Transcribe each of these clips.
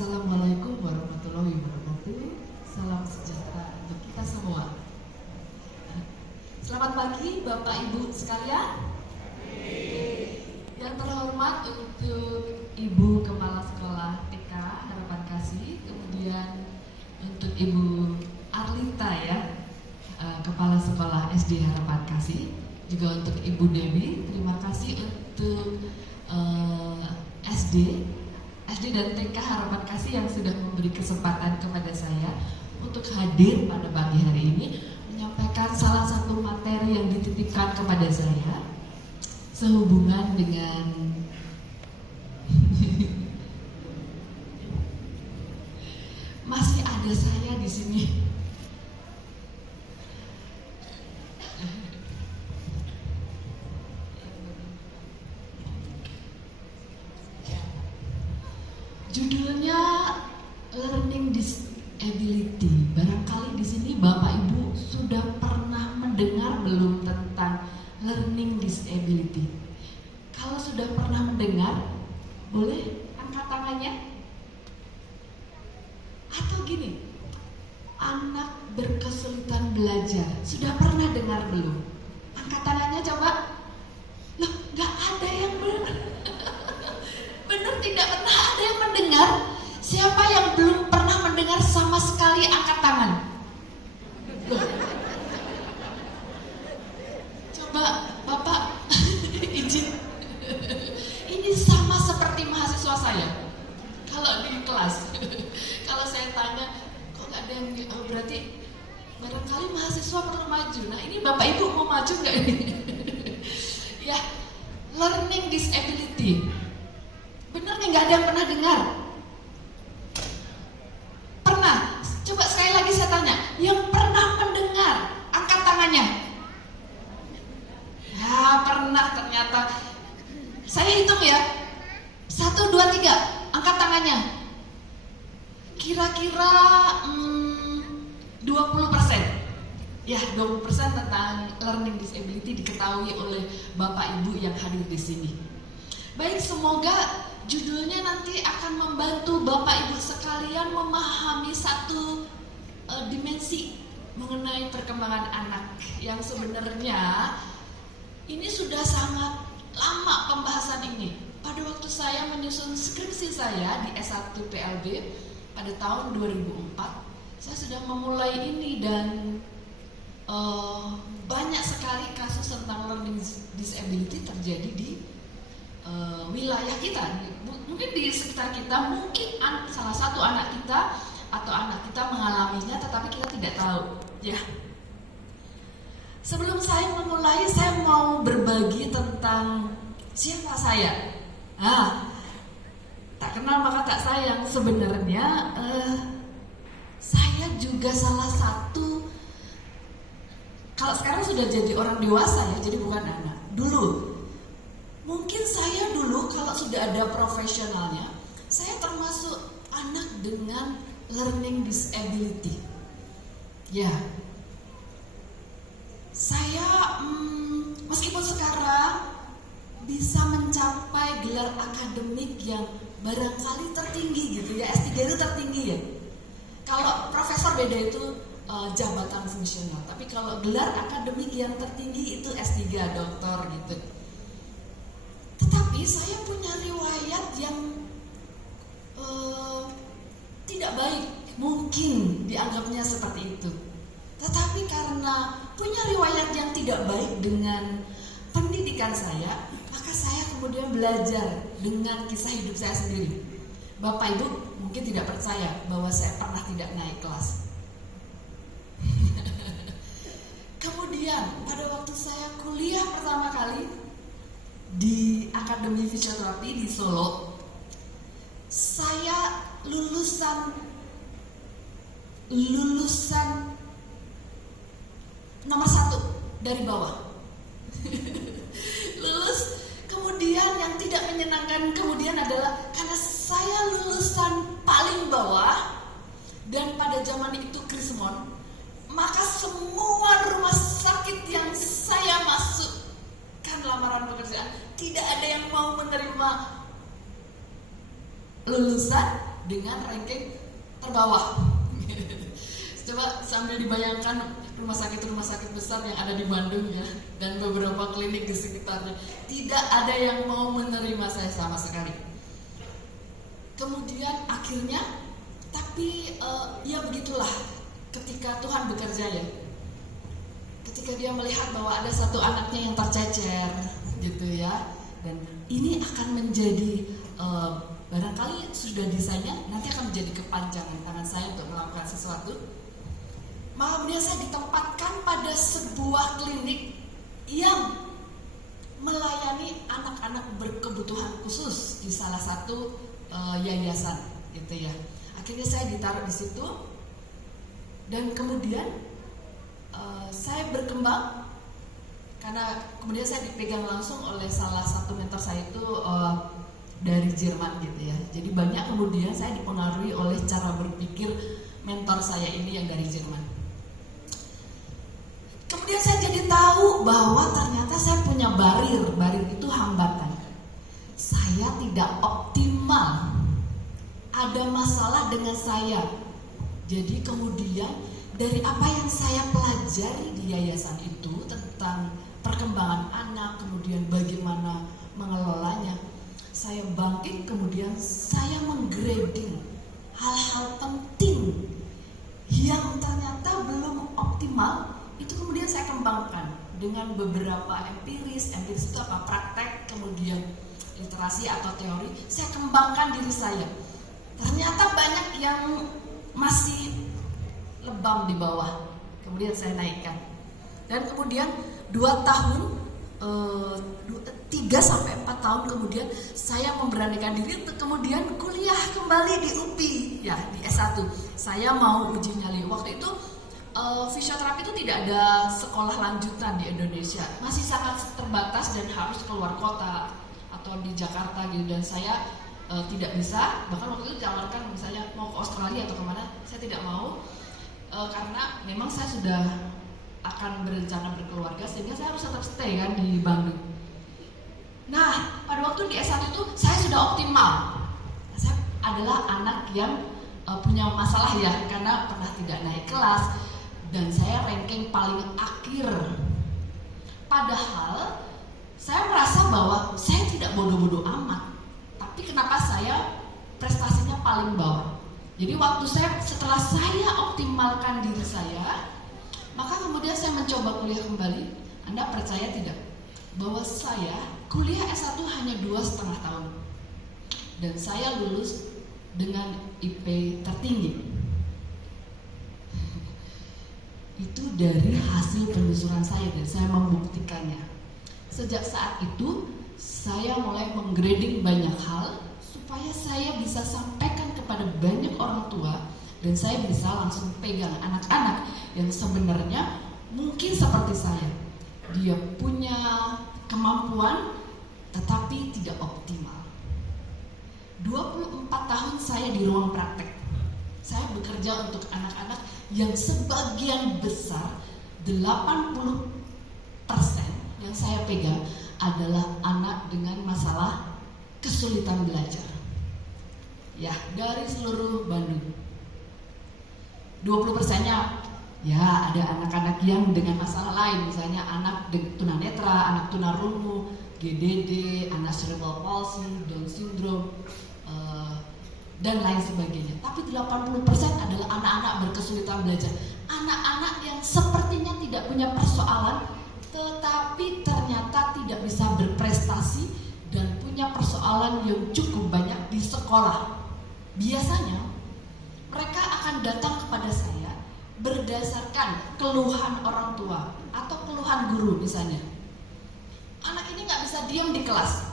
Assalamualaikum warahmatullahi wabarakatuh. Salam sejahtera untuk kita semua. Selamat pagi Bapak Ibu sekalian. Yang terhormat untuk Ibu Kepala Sekolah TK Harapan Kasih, kemudian untuk Ibu Arlita ya, Kepala Sekolah SD Harapan Kasih, juga untuk Ibu Dewi. Terima kasih untuk SD dan TK Harapan Kasih yang sudah memberi kesempatan kepada saya untuk hadir pada pagi hari ini menyampaikan salah satu materi yang dititipkan kepada saya sehubungan dengan masih ada saya di sini. Judulnya Learning Disability. Barangkali di sini Bapak Ibu sudah pernah mendengar belum tentang Learning Disability? Kalau sudah pernah mendengar, boleh angkat tangannya? Atau gini, anak berkesulitan belajar, sudah pernah dengar belum? Angkat tangannya coba. Loh, gak ada yang benar. Benar, tidak pernah ada yang mendengar. Siapa yang belum pernah mendengar sama sekali angkat tangan? Loh. Coba Bapak izin. Ini sama seperti mahasiswa saya. Kalau di kelas, kalau saya tanya, kok nggak ada yang berarti barangkali mahasiswa perlu maju. Nah ini Bapak Ibu mau maju nggak ini? Ya, learning disability. Bener nih, nggak ada yang pernah dengar? Pernah? Coba sekali lagi saya tanya, yang pernah mendengar, angkat tangannya. Ya pernah ternyata. Saya hitung ya, 1, 2, 3, angkat tangannya. Kira-kira 20%. Ya 20% tentang learning disability diketahui oleh Bapak Ibu yang hadir di sini. Baik, semoga judulnya nanti akan membantu Bapak Ibu sekalian memahami satu dimensi mengenai perkembangan anak yang sebenarnya ini sudah sangat lama pembahasan ini. Pada waktu saya menyusun skripsi saya di S1 PLB pada tahun 2004, saya sudah memulai ini dan banyak sekali kasus tentang learning disability terjadi di wilayah kita, mungkin di sekitar kita, mungkin salah satu anak kita atau anak kita mengalaminya, tetapi kita tidak tahu. Ya. Sebelum saya memulai, saya mau berbagi tentang siapa saya. Tak kenal maka tak sayang. Sebenarnya saya juga salah satu. Kalau sekarang sudah jadi orang dewasa ya, jadi bukan anak. Dulu. Mungkin saya dulu kalau sudah ada profesionalnya, saya termasuk anak dengan learning disability. Ya, saya meskipun sekarang bisa mencapai gelar akademik yang barangkali tertinggi gitu ya, S3 itu tertinggi ya. Kalau profesor beda itu jabatan fungsional, tapi kalau gelar akademik yang tertinggi itu S3 doktor gitu. Tetapi saya punya riwayat yang tidak baik, mungkin dianggapnya seperti itu. Tetapi karena punya riwayat yang tidak baik dengan pendidikan saya, maka saya kemudian belajar dengan kisah hidup saya sendiri. Bapak Ibu mungkin tidak percaya bahwa saya pernah tidak naik kelas. Kemudian pada waktu saya kuliah pertama kali di Akademi Fisioterapi di Solo, saya lulusan nomor 1 dari bawah. Lulus. Kemudian yang tidak menyenangkan kemudian adalah karena saya lulusan paling bawah dan pada zaman itu Krismon, maka semua rumah sakit yang saya masukkan lamaran pekerjaan tidak ada yang mau menerima lulusan dengan ranking terbawah. Coba sambil dibayangkan rumah sakit besar yang ada di Bandung ya, dan beberapa klinik di sekitarnya, tidak ada yang mau menerima saya sama sekali. Kemudian akhirnya, tapi ya begitulah ketika Tuhan bekerja ya. Ketika dia melihat bahwa ada satu anaknya yang tercecer gitu ya, dan ini akan menjadi barangkali sudah desainnya nanti akan menjadi kepanjangan tangan saya untuk melakukan sesuatu. Maka kemudian saya ditempatkan pada sebuah klinik yang melayani anak-anak berkebutuhan khusus di salah satu yayasan gitu ya. Akhirnya saya ditaruh di situ, dan kemudian saya berkembang karena kemudian saya dipegang langsung oleh salah satu mentor saya itu dari Jerman gitu ya. Jadi banyak kemudian saya dipengaruhi oleh cara berpikir mentor saya ini yang dari Jerman. Kemudian saya jadi tahu bahwa ternyata saya punya barir itu hambatan. Saya tidak optimal, ada masalah dengan saya. Jadi kemudian dari apa yang saya pelajari di yayasan itu tentang perkembangan anak, kemudian bagaimana mengelolanya, saya bangkit, kemudian saya menggrading hal-hal penting yang ternyata belum optimal. Itu kemudian saya kembangkan dengan beberapa empiris itu apa, praktek, kemudian literasi atau teori. Saya kembangkan diri saya. Ternyata banyak yang masih lebam di bawah, kemudian saya naikkan. Dan kemudian 2 tahun, 3-4 tahun kemudian saya memberanikan diri untuk kemudian kuliah kembali di UPI ya, di S1. Saya mau uji nyali. Waktu itu fisioterapi itu tidak ada sekolah lanjutan di Indonesia, masih sangat terbatas dan harus keluar kota atau di Jakarta gitu, dan saya tidak bisa. Bahkan waktu itu ditawarkan misalnya mau ke Australia atau kemana, saya tidak mau karena memang saya sudah akan berencana berkeluarga, sehingga saya harus tetap stay kan di Bandung. Nah, pada waktu di S1 itu saya sudah optimal. Saya adalah anak yang punya masalah ya, karena pernah tidak naik kelas, dan saya ranking paling akhir. Padahal saya merasa bahwa saya tidak bodoh-bodoh amat, tapi kenapa saya prestasinya paling bawah. Jadi waktu setelah saya optimalkan diri saya, maka kemudian saya mencoba kuliah kembali. Anda percaya tidak bahwa saya kuliah S1 hanya 2,5 tahun, dan saya lulus dengan IP tertinggi. Itu dari hasil penelusuran saya, dan saya membuktikannya. Sejak saat itu saya mulai menggrading banyak hal supaya saya bisa sampaikan kepada banyak orang tua, dan saya bisa langsung pegang anak-anak yang sebenarnya mungkin seperti saya. Dia punya kemampuan tetapi tidak optimal. 24 tahun saya di ruang praktek. Saya bekerja untuk anak-anak yang sebagian besar 80% yang saya pegang adalah anak dengan masalah kesulitan belajar. Ya, dari seluruh Bandung. 20%-nya ya ada anak-anak yang dengan masalah lain, misalnya anak tunanetra, anak tunarungu, GDD, anak cerebral palsy, Down syndrome, dan lain sebagainya. Tapi 80% adalah anak-anak berkesulitan belajar. Anak-anak yang sepertinya tidak punya persoalan, tetapi ternyata tidak bisa berprestasi dan punya persoalan yang cukup banyak di sekolah. Biasanya mereka akan datang kepada saya berdasarkan keluhan orang tua atau keluhan guru misalnya. Anak ini nggak bisa diam di kelas.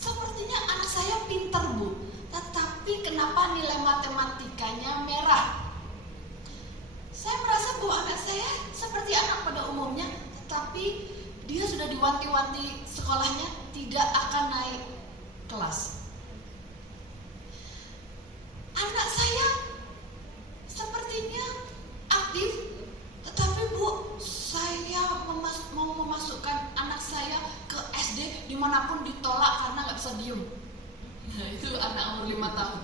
Sepertinya anak saya pintar bu, tetapi kenapa nilai matematikanya merah? Saya merasa bahwa anak saya seperti anak pada umumnya, tetapi dia sudah diwanti-wanti sekolahnya tidak akan naik kelas. Anak saya sepertinya aktif, tetapi bu, saya mau memasukkan anak saya ke SD dimanapun ditolak karena nggak bisa diem. Nah, itu anak umur 5 tahun.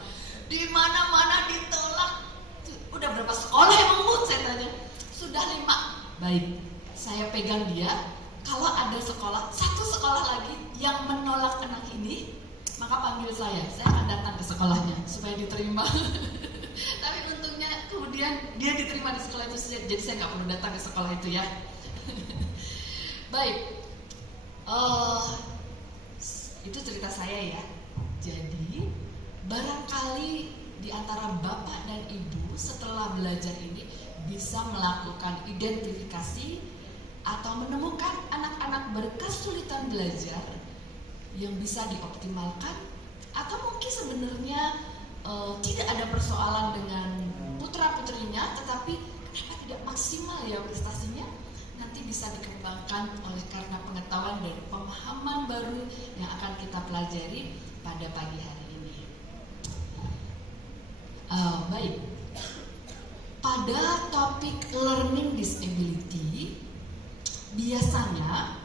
Di mana-mana ditolak. Udah berapa sekolah emang Bu? Saya tanya. Sudah 5. Baik, saya pegang dia. Kalau ada satu sekolah lagi yang menolak anak ini, maka panggil saya akan datang ke sekolahnya supaya diterima. Tapi untungnya kemudian dia diterima di sekolah itu, jadi saya nggak perlu datang ke sekolah itu ya. Baik, itu cerita saya ya. Jadi barangkali di antara bapak dan ibu setelah belajar ini bisa melakukan identifikasi atau menemukan anak-anak berkesulitan belajar yang bisa dioptimalkan, atau mungkin sebenarnya tidak ada persoalan dengan putra-putrinya, tetapi kenapa tidak maksimal ya prestasinya, nanti bisa dikembangkan oleh karena pengetahuan dan pemahaman baru yang akan kita pelajari pada pagi hari ini. Baik, pada topik learning disability biasanya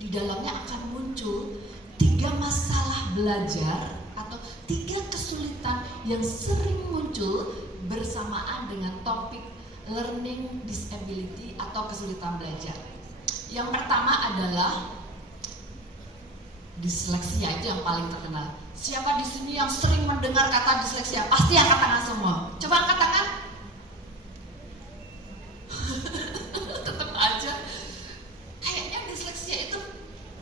di dalamnya akan muncul 3 masalah belajar atau 3 kesulitan yang sering muncul bersamaan dengan topik learning disability atau kesulitan belajar. Yang pertama adalah disleksia, itu yang paling terkenal. Siapa di sini yang sering mendengar kata disleksia? Pasti angkat tangan semua. Coba angkat tangan. Tetap aja. Kayaknya disleksia itu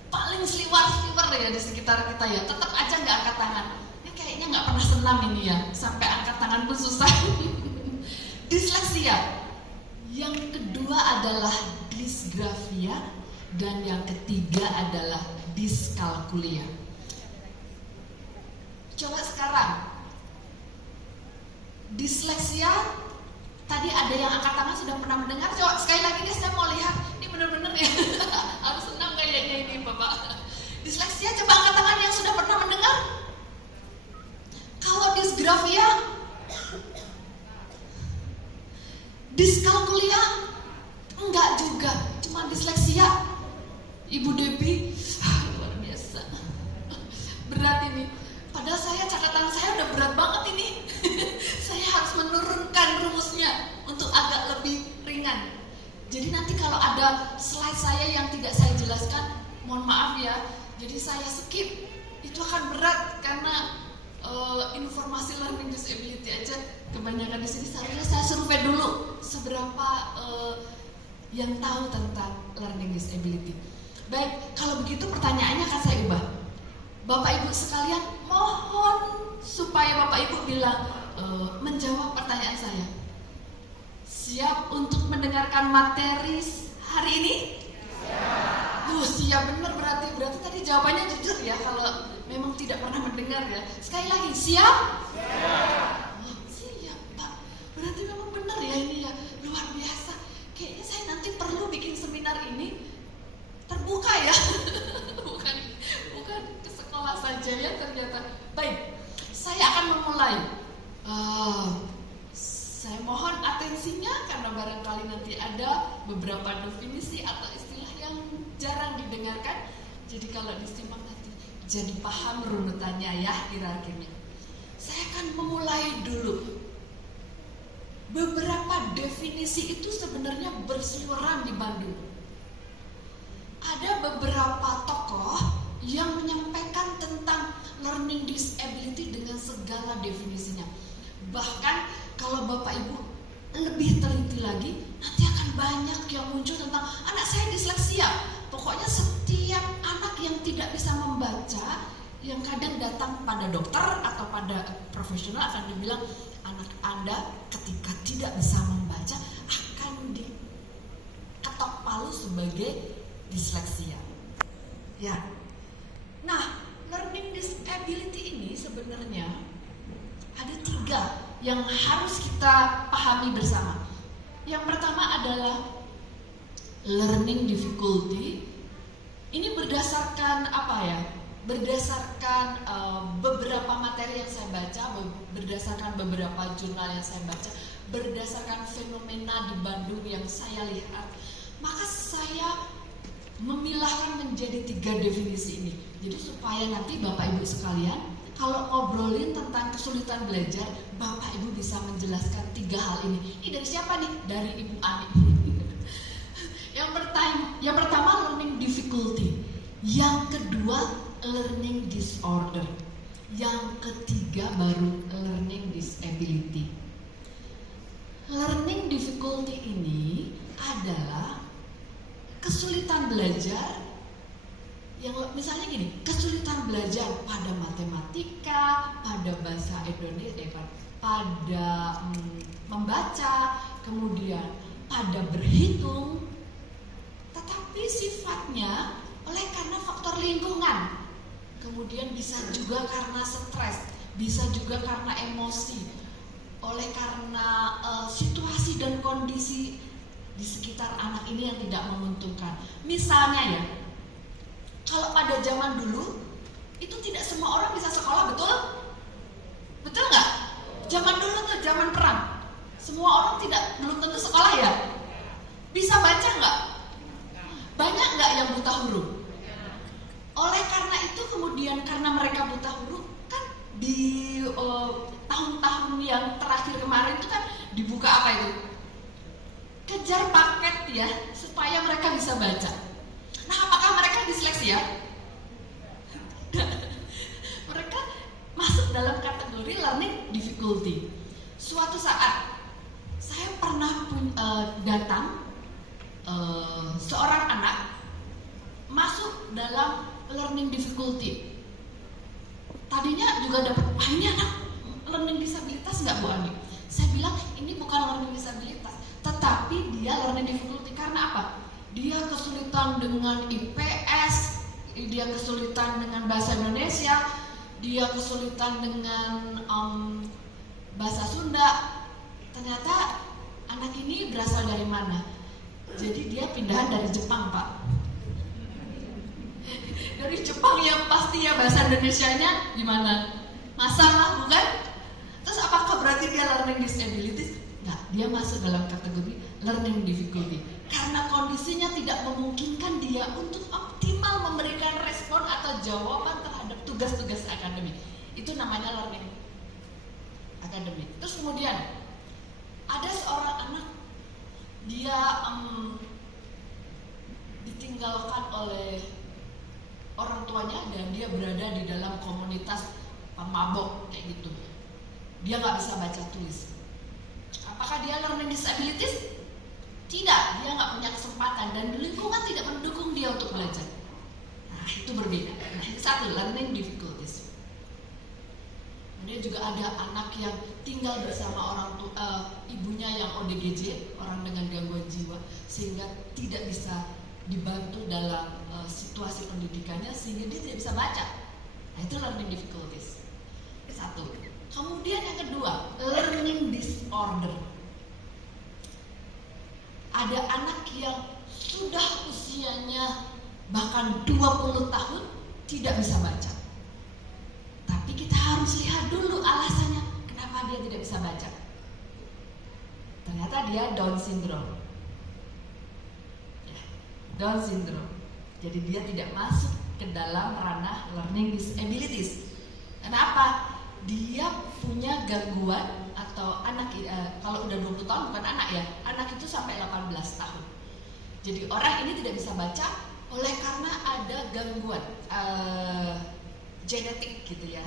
paling seliwer ya di sekitar kita ya. Tetap aja nggak angkat tangan. Ini kayaknya nggak pernah senam ini ya. Sampai angkat tangan pun susah. Disleksia. Yang kedua adalah disgrafia, dan yang ketiga adalah diskalkulia. Coba sekarang, disleksia, tadi ada yang angkat tangan sudah pernah mendengar. Coba sekali lagi deh, saya mau lihat. Ini benar-benar ya, harus senang kayaknya ini Bapak. Disleksia, coba angkat tangan yang sudah pernah mendengar. Kalau disgrafia, diskalkulia, enggak juga, cuma disleksia. Ibu Debbie, luar biasa, berat ini. Padahal saya, catatan saya udah berat banget ini. Saya harus menurunkan rumusnya untuk agak lebih ringan. Jadi nanti kalau ada slide saya yang tidak saya jelaskan, mohon maaf ya. Jadi saya skip, itu akan berat karena informasi learning disability aja kebanyakan di sini. Seharusnya saya survei dulu seberapa yang tahu tentang learning disability. Baik, kalau begitu pertanyaannya akan saya ubah. Bapak Ibu sekalian, mohon supaya Bapak Ibu bilang menjawab pertanyaan saya. Siap untuk mendengarkan materi hari ini? Siap benar, berarti tadi jawabannya jujur ya kalau memang tidak pernah mendengar ya. Sekali lagi, siap? Siap Pak. Berarti memang benar ya ini ya, luar biasa. Kayaknya saya nanti perlu bikin seminar ini terbuka ya. bukan ke sekolah saja ya ternyata. Baik, saya akan memulai. Saya mohon atensinya karena barangkali nanti ada beberapa definisi atau istilah yang jarang didengarkan. Jadi kalau disimak nanti jadi paham runutannya ya, hierarkinya. Saya akan memulai dulu. Beberapa definisi itu sebenarnya berseliweran di Bandung. Ada beberapa tokoh yang menyampaikan tentang learning disability dengan segala definisinya. Bahkan kalau Bapak Ibu lebih teliti lagi, nanti akan banyak yang muncul tentang anak saya disleksia. Pokoknya setiap anak yang tidak bisa membaca, yang kadang datang pada dokter atau pada profesional akan dibilang anak Anda ketika tidak bisa membaca akan diketok palu sebagai disleksia. Ya. Nah, learning disability ini sebenarnya ada 3 yang harus kita pahami bersama. Yang pertama adalah learning difficulty. Ini berdasarkan apa ya? Berdasarkan beberapa materi yang saya baca, berdasarkan beberapa jurnal yang saya baca, berdasarkan fenomena di Bandung yang saya lihat, maka saya memilahkan menjadi 3 definisi ini. Jadi supaya nanti Bapak Ibu sekalian, Kalau ngobrolin tentang kesulitan belajar, Bapak Ibu bisa menjelaskan 3 hal ini. Ini dari siapa nih? Dari Ibu Ani. Yang pertama learning difficulty. Yang kedua learning disorder. Yang ketiga baru learning disability. Learning difficulty ini adalah kesulitan belajar yang misalnya gini, kesulitan belajar pada matematika, pada bahasa Indonesia, pada membaca, kemudian pada berhitung, tetapi sifatnya oleh karena faktor lingkungan. Kemudian bisa juga karena stres, bisa juga karena emosi, oleh karena situasi dan kondisi di sekitar anak ini yang tidak menguntungkan. Misalnya ya, kalau pada zaman dulu itu tidak semua orang bisa sekolah, betul? Betul nggak? Zaman dulu tuh zaman perang, semua orang belum tentu sekolah ya. Bisa baca nggak? Banyak nggak yang buta huruf? Oleh karena itu kemudian karena mereka buta huruf kan di tahun-tahun yang terakhir kemarin itu kan dibuka apa itu? Kejar paket ya supaya mereka bisa baca. Nah, apakah mereka disleksi ya? Mereka masuk dalam kategori learning difficulty. Suatu saat saya pernah datang seorang anak masuk dalam learning difficulty. Tadinya juga dapat, ini anak learning disabilitas nggak Bu Andi? Saya bilang ini bukan learning disabilitas, tetapi dia learning difficulty karena apa? Dia kesulitan dengan IPS, dia kesulitan dengan bahasa Indonesia, dia kesulitan dengan bahasa Sunda. Ternyata anak ini berasal dari mana? Jadi dia pindahan dari Jepang, Pak. Dari Jepang yang pasti ya bahasa Indonesianya gimana? Masalah bukan? Terus apakah berarti dia learning disabilities? Enggak, dia masuk dalam kategori learning difficulty karena kondisinya tidak memungkinkan dia untuk optimal memberikan respon atau jawaban terhadap tugas-tugas akademik. Itu namanya learning akademik. Terus kemudian ada seorang anak, dia ditinggalkan oleh orang tuanya dan dia berada di dalam komunitas pemabok kayak gitu. Dia nggak bisa baca tulis. Apakah dia learning disabilities? Tidak, dia nggak punya kesempatan dan lingkungan tidak mendukung dia untuk belajar. Nah, itu berbeda. Nah, itu satu learning difficulties. Kemudian juga ada anak yang tinggal bersama ibunya yang ODGJ, orang dengan gangguan jiwa, sehingga tidak bisa dibantu dalam situasi pendidikannya sehingga dia tidak bisa baca. Nah, itu learning difficulties. Satu. Kemudian yang kedua, learning disorder. Ada anak yang sudah usianya bahkan 20 tahun tidak bisa baca. Tapi kita harus lihat dulu alasannya kenapa dia tidak bisa baca. Ternyata dia Down syndrome. Down syndrome. Jadi dia tidak masuk ke dalam ranah learning disabilities. Kenapa? Dia punya gangguan atau anak kalau udah 20 tahun bukan anak ya. Anak itu sampai 18 tahun. Jadi orang ini tidak bisa baca oleh karena ada gangguan genetik gitu ya.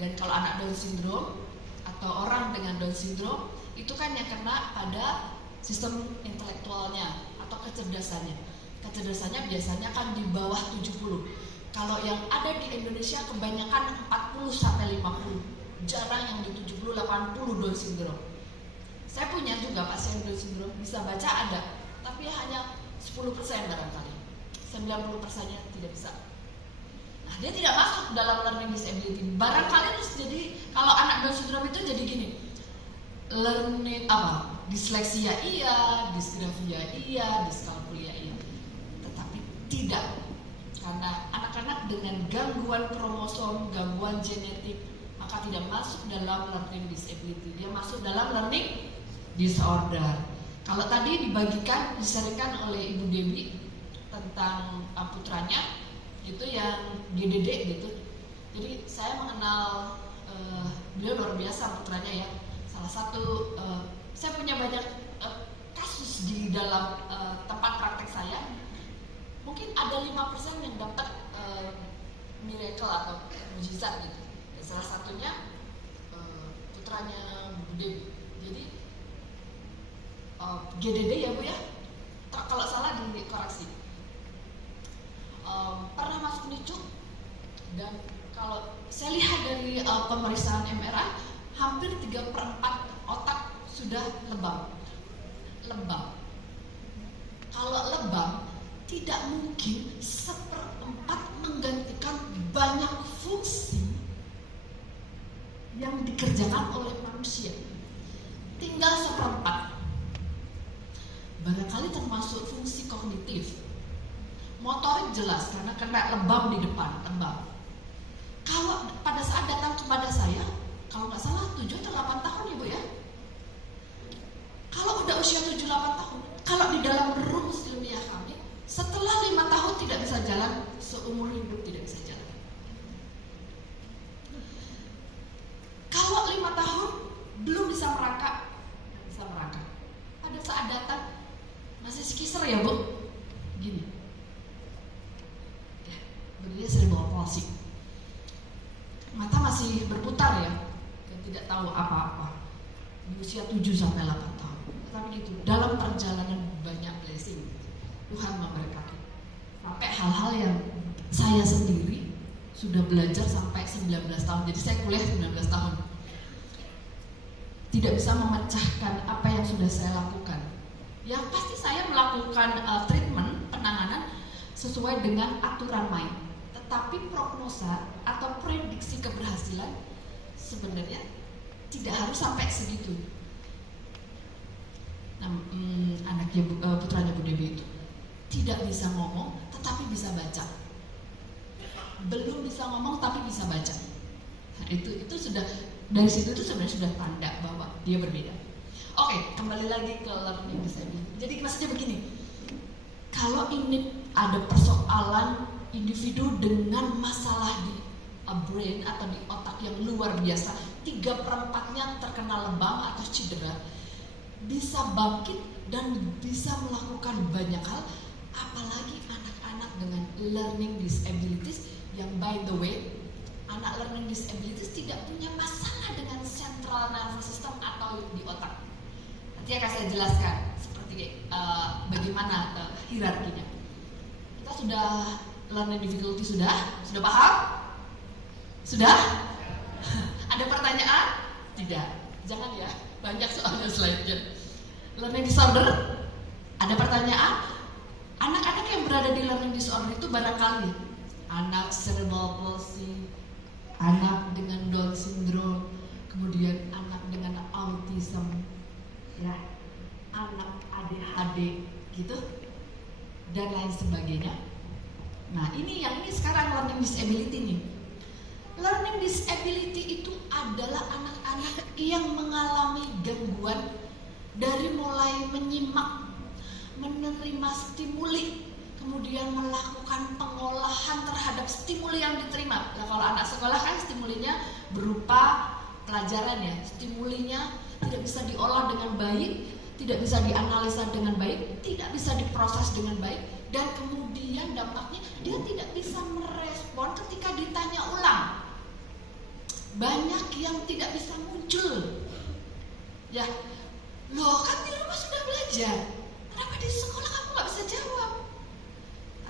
Dan kalau anak Down syndrome atau orang dengan Down syndrome itu kan yang kena pada sistem intelektualnya atau kecerdasannya. Kecerdasannya biasanya kan di bawah 70. Kalau yang ada di Indonesia kebanyakan 40 sampai 50. Jarang yang di 70 80 Down syndrome. Saya punya juga pasien Down syndrome, bisa baca ada, tapi hanya 10% barangkali. 90%-nya tidak bisa. Nah, dia tidak masuk dalam learning disability. Barangkali terus jadi kalau anak Down syndrome itu jadi gini. Learning apa? Disleksia iya, disgrafia iya, diskalkulia iya. Tetapi tidak. Karena anak-anak dengan gangguan kromosom, gangguan genetik, maka tidak masuk dalam learning disability. Dia masuk dalam learning disorder. Kalau tadi disaringkan oleh Ibu Dewi tentang putranya, itu yang DDD gitu. Jadi saya mengenal beliau luar biasa putranya ya. Salah satu saya punya banyak kasus di dalam tempat praktek saya. Mungkin ada 5% yang dapat miracle atau mujizat gitu. Dan salah satunya putranya Bu Dewi. Jadi GDD ya Bu ya. Kalau salah dikoreksi. Pernah masuk NICU dan kalau saya lihat dari pemeriksaan MRI hampir 3/4 otak sudah lebam. Kalau lebam tidak mungkin 1/4 menggantikan banyak fungsi yang dikerjakan oleh manusia. Tinggal 1/4. Barangkali termasuk fungsi kognitif. Motorik jelas karena kena lebam di depan, lebam. Kalau pada saat datang kepada saya, kalau nggak salah 7 atau 8 tahun ya Bu ya. Kalau udah usia 7-8 tahun, kalau di dalam rumus ilmiah kami, setelah 5 tahun tidak bisa jalan, seumur hidup tidak bisa jalan. Kalau 5 tahun belum bisa merangkak, bisa merangkak. Pada saat datang masih skiser ya Bu, gini. Ya, beliau cerebral palsy. Mata masih berputar ya, dan tidak tahu apa-apa. Di usia 7-8 tahun. Tapi itu dalam perjalanan banyak blessing. Tuhan memberkati. Sampai hal-hal yang saya sendiri sudah belajar sampai 19 tahun. Jadi saya kuliah 19 tahun. Tidak bisa memecahkan apa yang sudah saya lakukan. Ya pasti saya melakukan treatment, penanganan sesuai dengan aturan main. Tetapi prognosa atau prediksi keberhasilan sebenarnya tidak harus sampai segitu. Nah, anaknya putranya Bu Dewi itu tidak bisa ngomong, tetapi bisa baca. Belum bisa ngomong, tapi bisa baca. Nah, itu sudah dari situ itu sebenarnya sudah tanda bahwa dia berbeda. Oke, kembali lagi ke learning disability. Jadi maksudnya begini, kalau ini ada persoalan individu dengan masalah di brain atau di otak yang luar biasa, 3/4-nya terkena lebam atau cedera, bisa bangkit dan bisa melakukan banyak hal, apalagi anak-anak dengan learning disabilities yang by the way, anak learning disabilities tidak punya masalah dengan central nervous system atau di otak. Nanti akan saya jelaskan seperti bagaimana hierarkinya. Kita sudah learning difficulty sudah paham? Sudah? Ada pertanyaan? Tidak. Jangan ya, banyak soalnya slide-nya. Learning disorder? Ada pertanyaan? Anak-anak yang berada di learning disorder itu barangkali anak cerebral palsy, anak dengan Down syndrome, kemudian anak dengan autism, ya, anak ADHD gitu, dan lain sebagainya. Nah ini sekarang learning disability nih. Learning disability itu adalah anak-anak yang mengalami gangguan dari mulai menyimak, menerima stimuli, kemudian melakukan pengolahan terhadap stimuli yang diterima. Nah, kalau anak sekolah kan stimulinya berupa pelajaran ya, stimulinya tidak bisa diolah dengan baik, tidak bisa dianalisa dengan baik, tidak bisa diproses dengan baik, dan kemudian dampaknya dia tidak bisa merespon ketika ditanya ulang. Banyak yang tidak bisa muncul. Ya, loh kan di rumah sudah belajar, kenapa di sekolah kamu nggak bisa jawab?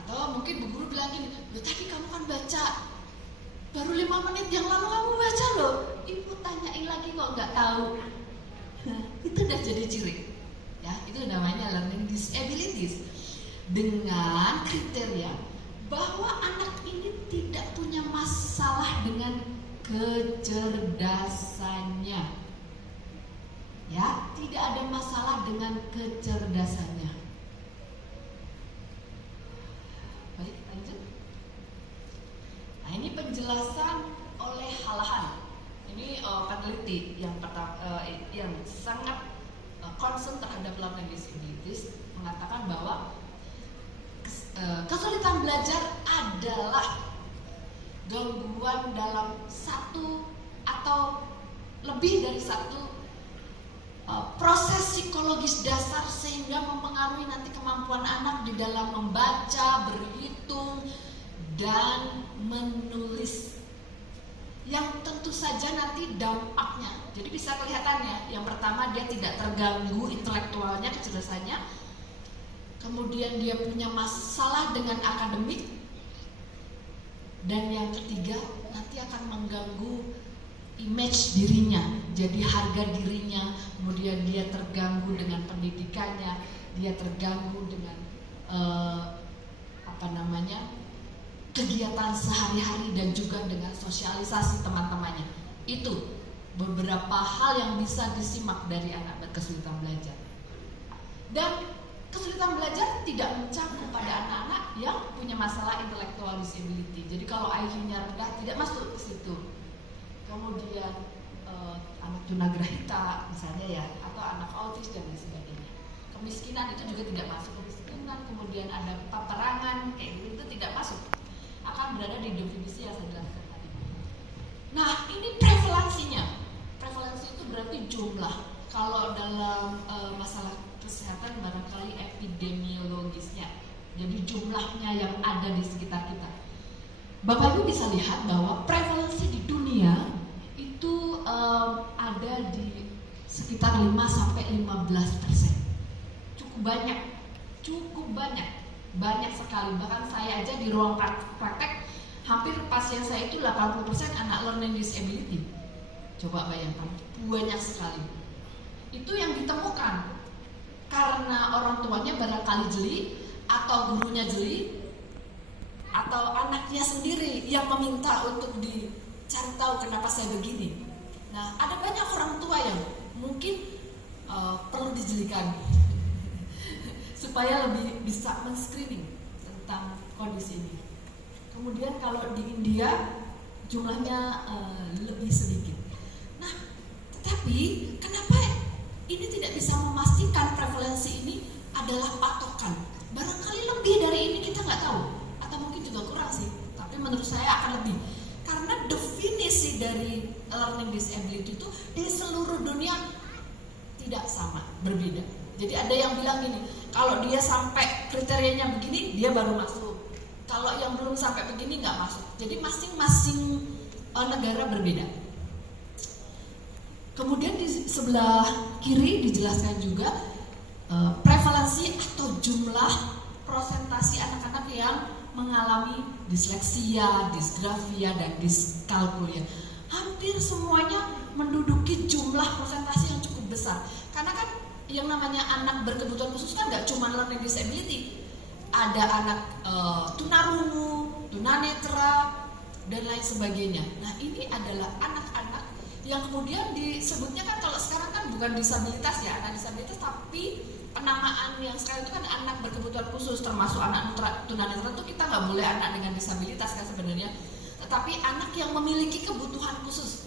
Atau mungkin bu guru bilang gini, loh tadi kamu kan baca, baru 5 menit yang lalu kamu baca loh, ibu tanyain lagi kok nggak tahu. Itu udah jadi ciri. Ya, itu namanya learning disabilities. Dengan kriteria bahwa anak ini tidak punya masalah dengan kecerdasannya, ya, tidak ada masalah dengan kecerdasannya. Baik, lanjut. Nah, ini penjelasan oleh Halahan. Ini peneliti yang yang sangat concern terhadap learning disabilities mengatakan bahwa kesulitan belajar adalah gangguan dalam satu atau lebih dari satu proses psikologis dasar sehingga mempengaruhi nanti kemampuan anak di dalam membaca, berhitung, dan menulis. Yang tentu saja nanti dampaknya, jadi bisa kelihatan ya. Yang pertama, dia tidak terganggu intelektualnya, kecerdasannya. Kemudian dia punya masalah dengan akademik. Dan yang ketiga, nanti akan mengganggu image dirinya, jadi harga dirinya. Kemudian dia terganggu dengan pendidikannya, dia terganggu dengan kegiatan sehari-hari dan juga dengan sosialisasi teman-temannya. Itu beberapa hal yang bisa disimak dari anak berkesulitan belajar. Dan kesulitan belajar tidak mencakup pada anak-anak yang punya masalah intellectual disability. Jadi kalau IQ-nya rendah tidak masuk ke situ. Kemudian anak tunagrahita misalnya ya, atau anak autis dan lain sebagainya. Kemiskinan itu juga tidak masuk. Kemiskinan, kemudian ada peperangan kayak gitu, itu tidak masuk. Akan berada di definisi yang saya jelaskan tadi. Nah, ini prevalensinya. Prevalensi itu berarti jumlah. Kalau dalam masalah kesehatan barangkali epidemiologisnya. Jadi jumlahnya yang ada di sekitar kita. Bapak Ibu bisa lihat bahwa prevalensi di dunia itu ada di sekitar 5-15%. Cukup banyak sekali. Bahkan saya aja di ruang praktek hampir pasien saya itu 80% anak learning disability. Coba bayangkan, banyak sekali. Itu yang ditemukan karena orang tuanya barangkali jeli, atau gurunya jeli, atau anaknya sendiri yang meminta untuk dicari tahu kenapa saya begini. Nah, ada banyak orang tua yang mungkin perlu dijelikan supaya lebih bisa men-screening tentang kondisi ini. Kemudian kalau di India jumlahnya lebih sedikit. Nah, tetapi kenapa ini tidak bisa memastikan prevalensi ini adalah patokan? Barangkali lebih dari ini kita nggak tahu, atau mungkin juga kurang sih. Tapi menurut saya akan lebih, karena definisi dari learning disability itu di seluruh dunia tidak sama, berbeda. Jadi ada yang bilang gini, kalau dia sampai kriterianya begini, dia baru masuk. Kalau yang belum sampai begini nggak masuk. Jadi masing-masing negara berbeda. Kemudian di sebelah kiri dijelaskan juga prevalensi atau jumlah prosentasi anak-anak yang mengalami disleksia, disgrafia, dan diskalkulia. Hampir semuanya menduduki jumlah prosentasi yang cukup besar. Karena kan yang namanya anak berkebutuhan khusus kan nggak cuma learning disability. Ada anak tunarungu, tunanetra, dan lain sebagainya. Nah, ini adalah anak-anak yang kemudian disebutnya kan kalau sekarang kan bukan disabilitas ya, anak disabilitas, tapi penamaan yang sekarang itu kan anak berkebutuhan khusus, termasuk anak tunanetra itu kita nggak boleh anak dengan disabilitas kan sebenarnya, tetapi anak yang memiliki kebutuhan khusus,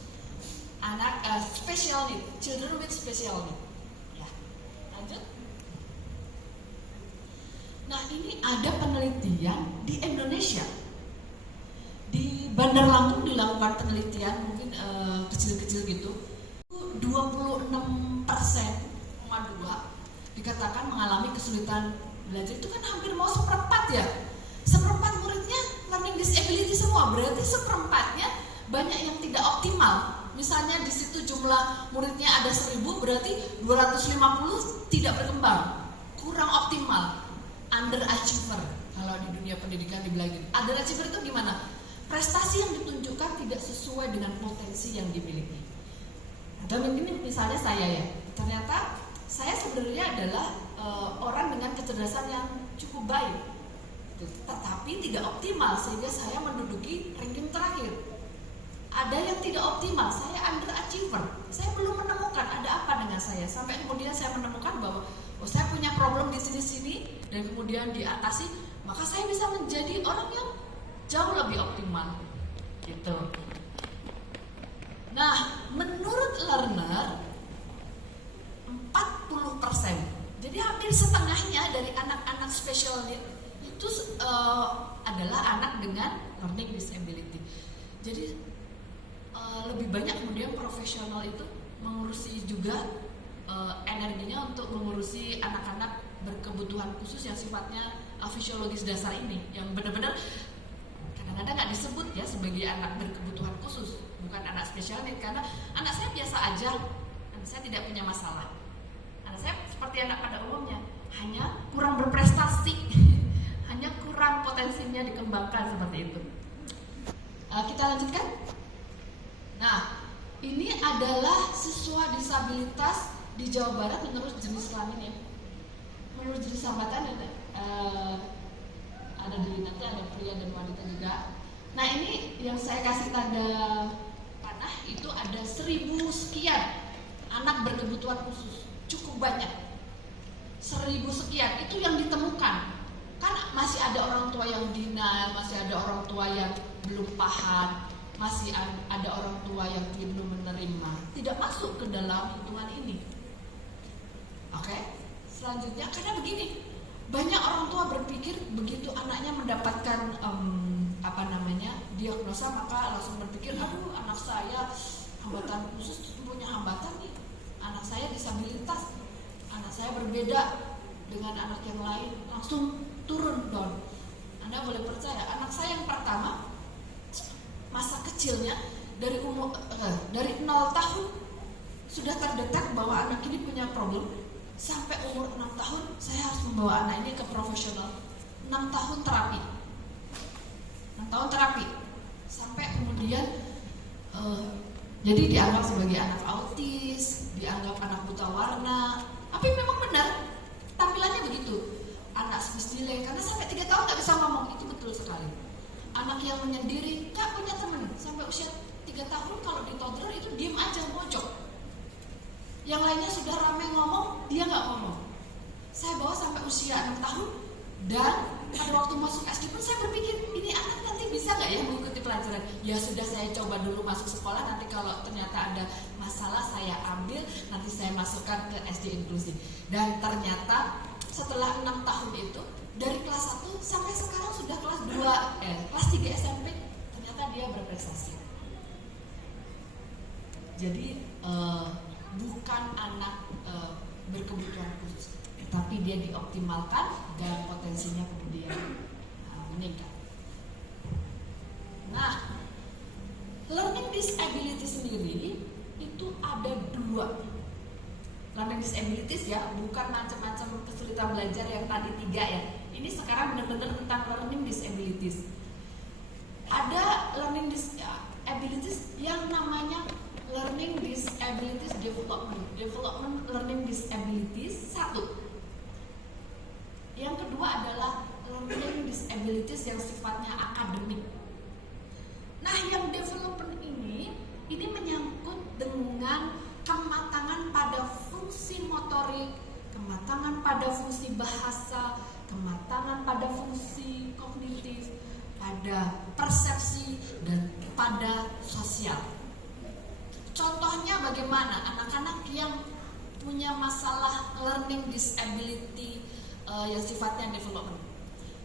anak special need, children with special need. Ya, lanjut. Nah, ini ada penelitian di Indonesia. Di Bandar Lampung dilakukan penelitian, mungkin kecil-kecil gitu. 26,2% dikatakan mengalami kesulitan belajar. Itu kan hampir mau seperempat ya. Seperempat muridnya learning disability semua. Berarti seperempatnya banyak yang tidak optimal. Misalnya di situ jumlah muridnya ada 1000, berarti 250 tidak berkembang. Kurang optimal. Underachiever kalau di dunia pendidikan dibilang gitu. Underachiever itu gimana? Prestasi yang ditunjukkan tidak sesuai dengan potensi yang dimiliki. Atau mungkin misalnya saya ya, ternyata saya sebenarnya adalah orang dengan kecerdasan yang cukup baik, tetapi tidak optimal sehingga saya menduduki ranking terakhir. Ada yang tidak optimal, saya underachiever. Saya belum menemukan ada apa dengan saya, sampai kemudian saya menemukan bahwa saya punya problem di sini-sini dan kemudian diatasi, maka saya bisa menjadi orang yang jauh lebih optimal gitu. Nah, menurut learner 40%, jadi hampir setengahnya dari anak-anak special need itu adalah anak dengan learning disability. Jadi lebih banyak kemudian profesional itu mengurusi juga energinya untuk mengurusi anak-anak berkebutuhan khusus yang sifatnya fisiologis dasar ini, yang benar-benar kadang-kadang nggak disebut ya sebagai anak berkebutuhan khusus, bukan anak spesial nih, karena anak saya biasa aja, anak saya tidak punya masalah, anak saya seperti anak pada umumnya, hanya kurang berprestasi, hanya kurang potensinya dikembangkan seperti itu. Kita lanjutkan. Nah, ini adalah siswa disabilitas di Jawa Barat menurut jenis kelamin ya. Menurut jenis hambatan ada di nanti ada pria dan wanita juga. Nah, ini yang saya kasih tanda panah itu ada 1000 sekian anak berkebutuhan khusus, cukup banyak. 1000 sekian itu yang ditemukan. Kan masih ada orang tua yang denial, masih ada orang tua yang belum paham, masih ada orang tua yang belum menerima, tidak masuk ke dalam hitungan ini. Oke, selanjutnya karena begini, banyak orang tua berpikir begitu anaknya mendapatkan diagnosa maka langsung berpikir, aduh anak saya hambatan khusus, punya hambatan nih, anak saya disabilitas, anak saya berbeda dengan anak yang lain, langsung turun down. Anda boleh percaya, anak saya yang pertama masa kecilnya dari 0 tahun sudah terdetek bahwa anak ini punya problem. Sampai umur 6 tahun saya harus membawa anak ini ke profesional. 6 tahun terapi. 6 tahun terapi. Sampai kemudian jadi dianggap sebagai anak autis, dianggap anak buta warna. Tapi memang benar tampilannya begitu. Anak semestinya karena sampai 3 tahun nggak bisa ngomong, itu betul sekali. Anak yang menyendiri, nggak punya teman, sampai usia 3 tahun kalau di toddler itu diem aja, mojok. Yang lainnya sudah ramai ngomong, dia nggak ngomong. Saya bawa sampai usia 6 tahun, dan pada waktu masuk SD pun saya berpikir, ini anak nanti bisa nggak ya mengikuti pelajaran? Ya sudah, saya coba dulu masuk sekolah, nanti kalau ternyata ada masalah saya ambil, nanti saya masukkan ke SD inklusif. Dan ternyata setelah 6 tahun itu, dari kelas 1 sampai sekarang sudah kelas 3 SMP, ternyata dia berprestasi. Jadi bukan anak berkebutuhan khusus, tapi dia dioptimalkan dan potensinya kemudian meningkat. Nah, learning disability sendiri itu ada 2. Learning disabilities ya, bukan macam-macam kesulitan belajar yang tadi 3 ya. Ini sekarang benar-benar tentang learning disabilities. Ada learning disabilities yang namanya learning disabilities development learning disabilities 1. Yang kedua adalah learning disabilities yang sifatnya akademik. Nah, yang development ini menyangkut dengan kematangan pada fungsi motorik, kematangan pada fungsi bahasa, kematangan pada fungsi kognitif, pada persepsi, dan pada sosial. Contohnya bagaimana anak-anak yang punya masalah learning disability yang sifatnya development.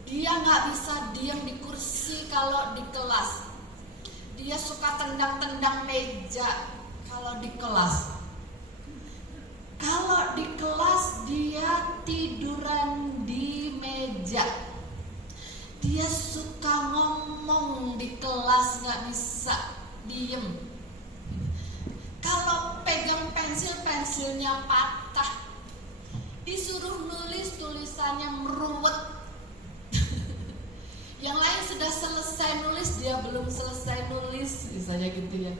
Dia nggak bisa diam di kursi kalau di kelas. Dia suka tendang-tendang meja kalau di kelas. Kalau di kelas dia tiduran di meja. Dia suka ngomong di kelas, nggak bisa diem. Kalau pegang pensil, pensilnya patah. Disuruh nulis, tulisannya meruwet. Yang lain sudah selesai nulis, dia belum selesai nulis, misalnya gitu ya.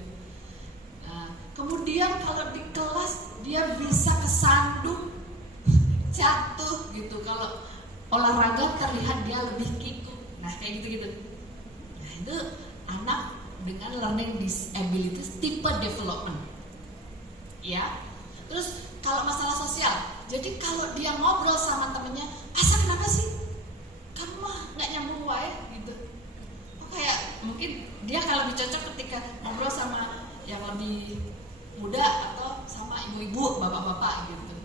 Nah, kemudian kalau di kelas dia bisa kesandung, jatuh gitu. Kalau olahraga terlihat dia lebih kikuk. Nah, kayak gitu-gitu. Nah, itu anak dengan learning disabilities tipe development. Ya. Terus kalau masalah sosial, jadi kalau dia ngobrol sama temennya, asa kenapa sih? Kamu mah nggak nyambung wae gitu. Oh, kayak mungkin dia kalau lebih cocok ketika ngobrol sama yang lebih muda atau sama ibu-ibu, bapak-bapak gitu.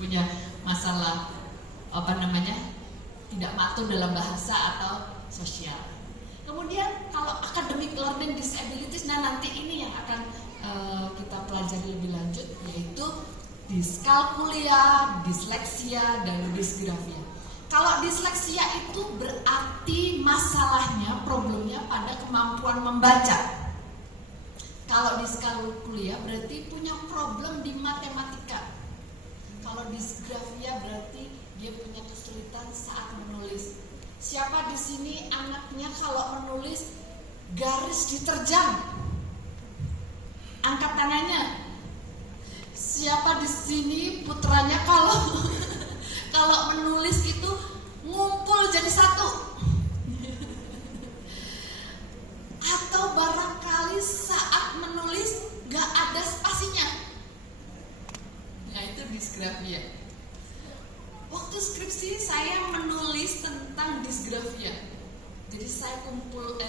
Punya masalah tidak matur dalam bahasa atau sosial. Kemudian kalau academic learning disabilities, nah nanti ini yang akan kita pelajari lebih lanjut, yaitu diskalkulia, disleksia, dan disgrafia. Kalau disleksia itu berarti masalahnya, problemnya pada kemampuan membaca. Kalau diskalkulia berarti punya problem di matematika. Kalau disgrafia berarti dia punya kesulitan saat menulis. Siapa di sini anaknya kalau menulis garis diterjang? Angkat tangannya. Siapa di sini putranya kalau menulis itu ngumpul jadi satu? Atau barangkali saat menulis gak ada spasinya? Nah itu disgrafia. Waktu skripsi saya menulis tentang disgrafia. Jadi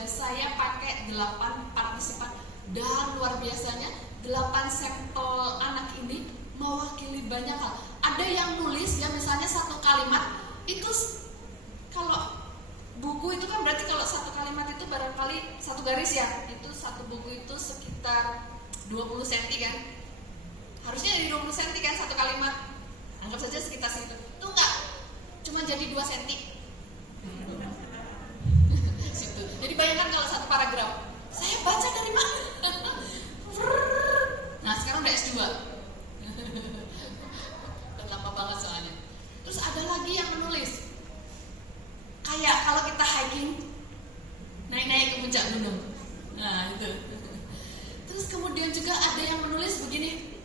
saya pakai 8 partisipan, dan luar biasanya 8 sampel anak ini mewakili banyak hal. Ada yang nulis ya, misalnya satu kalimat itu, kalau buku itu kan berarti kalau satu kalimat itu barangkali satu garis ya, itu satu buku itu sekitar 20 cm kan, harusnya dari 20 cm kan satu kalimat, anggap saja sekitar situ. Itu enggak, cuma jadi 2 cm situ. Jadi bayangkan kalau satu paragraf, saya baca dari mana? Nah sekarang udah S2 udah lama banget soalnya. Terus ada lagi yang menulis kayak kalau kita hiking, naik-naik ke puncak gunung. Nah itu. Terus kemudian juga ada yang menulis begini,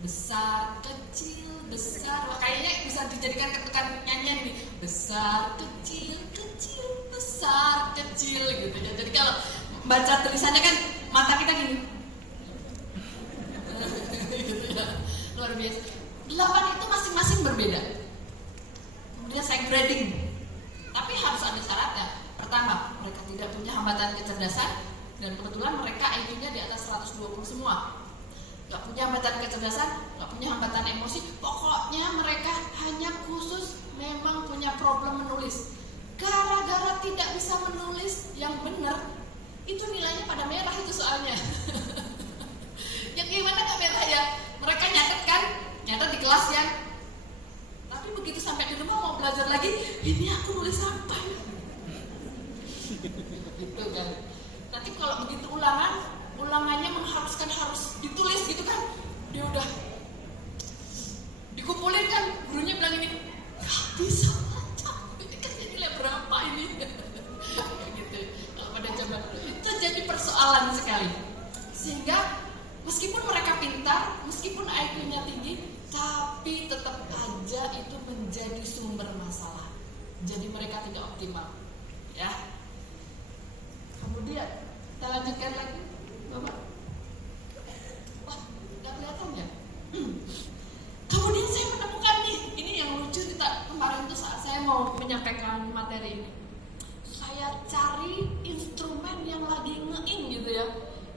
besar, kecil, besar. Wah, kayaknya bisa dijadikan ketukan nyanyian nih. Besar, kecil, kecil, besar, kecil gitu ya. Jadi kalau baca tulisannya kan mata kita gini. Luar biasa. 8 itu masing-masing berbeda. Kemudian saya grading. Tapi harus ada syaratnya. Pertama, mereka tidak punya hambatan kecerdasan, dan kebetulan mereka IQ-nya di atas 120 semua. Gak punya hambatan kecerdasan, gak punya hambatan emosi. Pokoknya mereka hanya khusus memang punya problem menulis. Gara-gara tidak bisa menulis yang benar, itu nilainya pada merah itu soalnya. Ya gimana gak merah ya? Mereka nyatet di kelas ya. Tapi begitu sampai di rumah mau belajar lagi, ini aku nulis apa ya? Gitu kan. Nanti kalau begitu ulangannya mengharuskan harus ditulis gitu kan. Dia udah dikumpulin kan, gurunya bilang ini, gak bisa baca. Ini kan nilai berapa ini? Gitu. Kalau pada zaman dulu itu jadi persoalan sekali. Sehingga meskipun mereka pintar, meskipun IQ-nya tinggi, tapi tetap aja itu menjadi sumber masalah. Jadi mereka tidak optimal, ya. Kemudian kita lanjutkan lagi, Bapak. Wah, nggak kelihatan ya. Kemudian saya menemukan nih, ini yang lucu kemarin itu saat saya mau menyampaikan materi ini. Saya cari instrumen yang lagi nge-in gitu ya.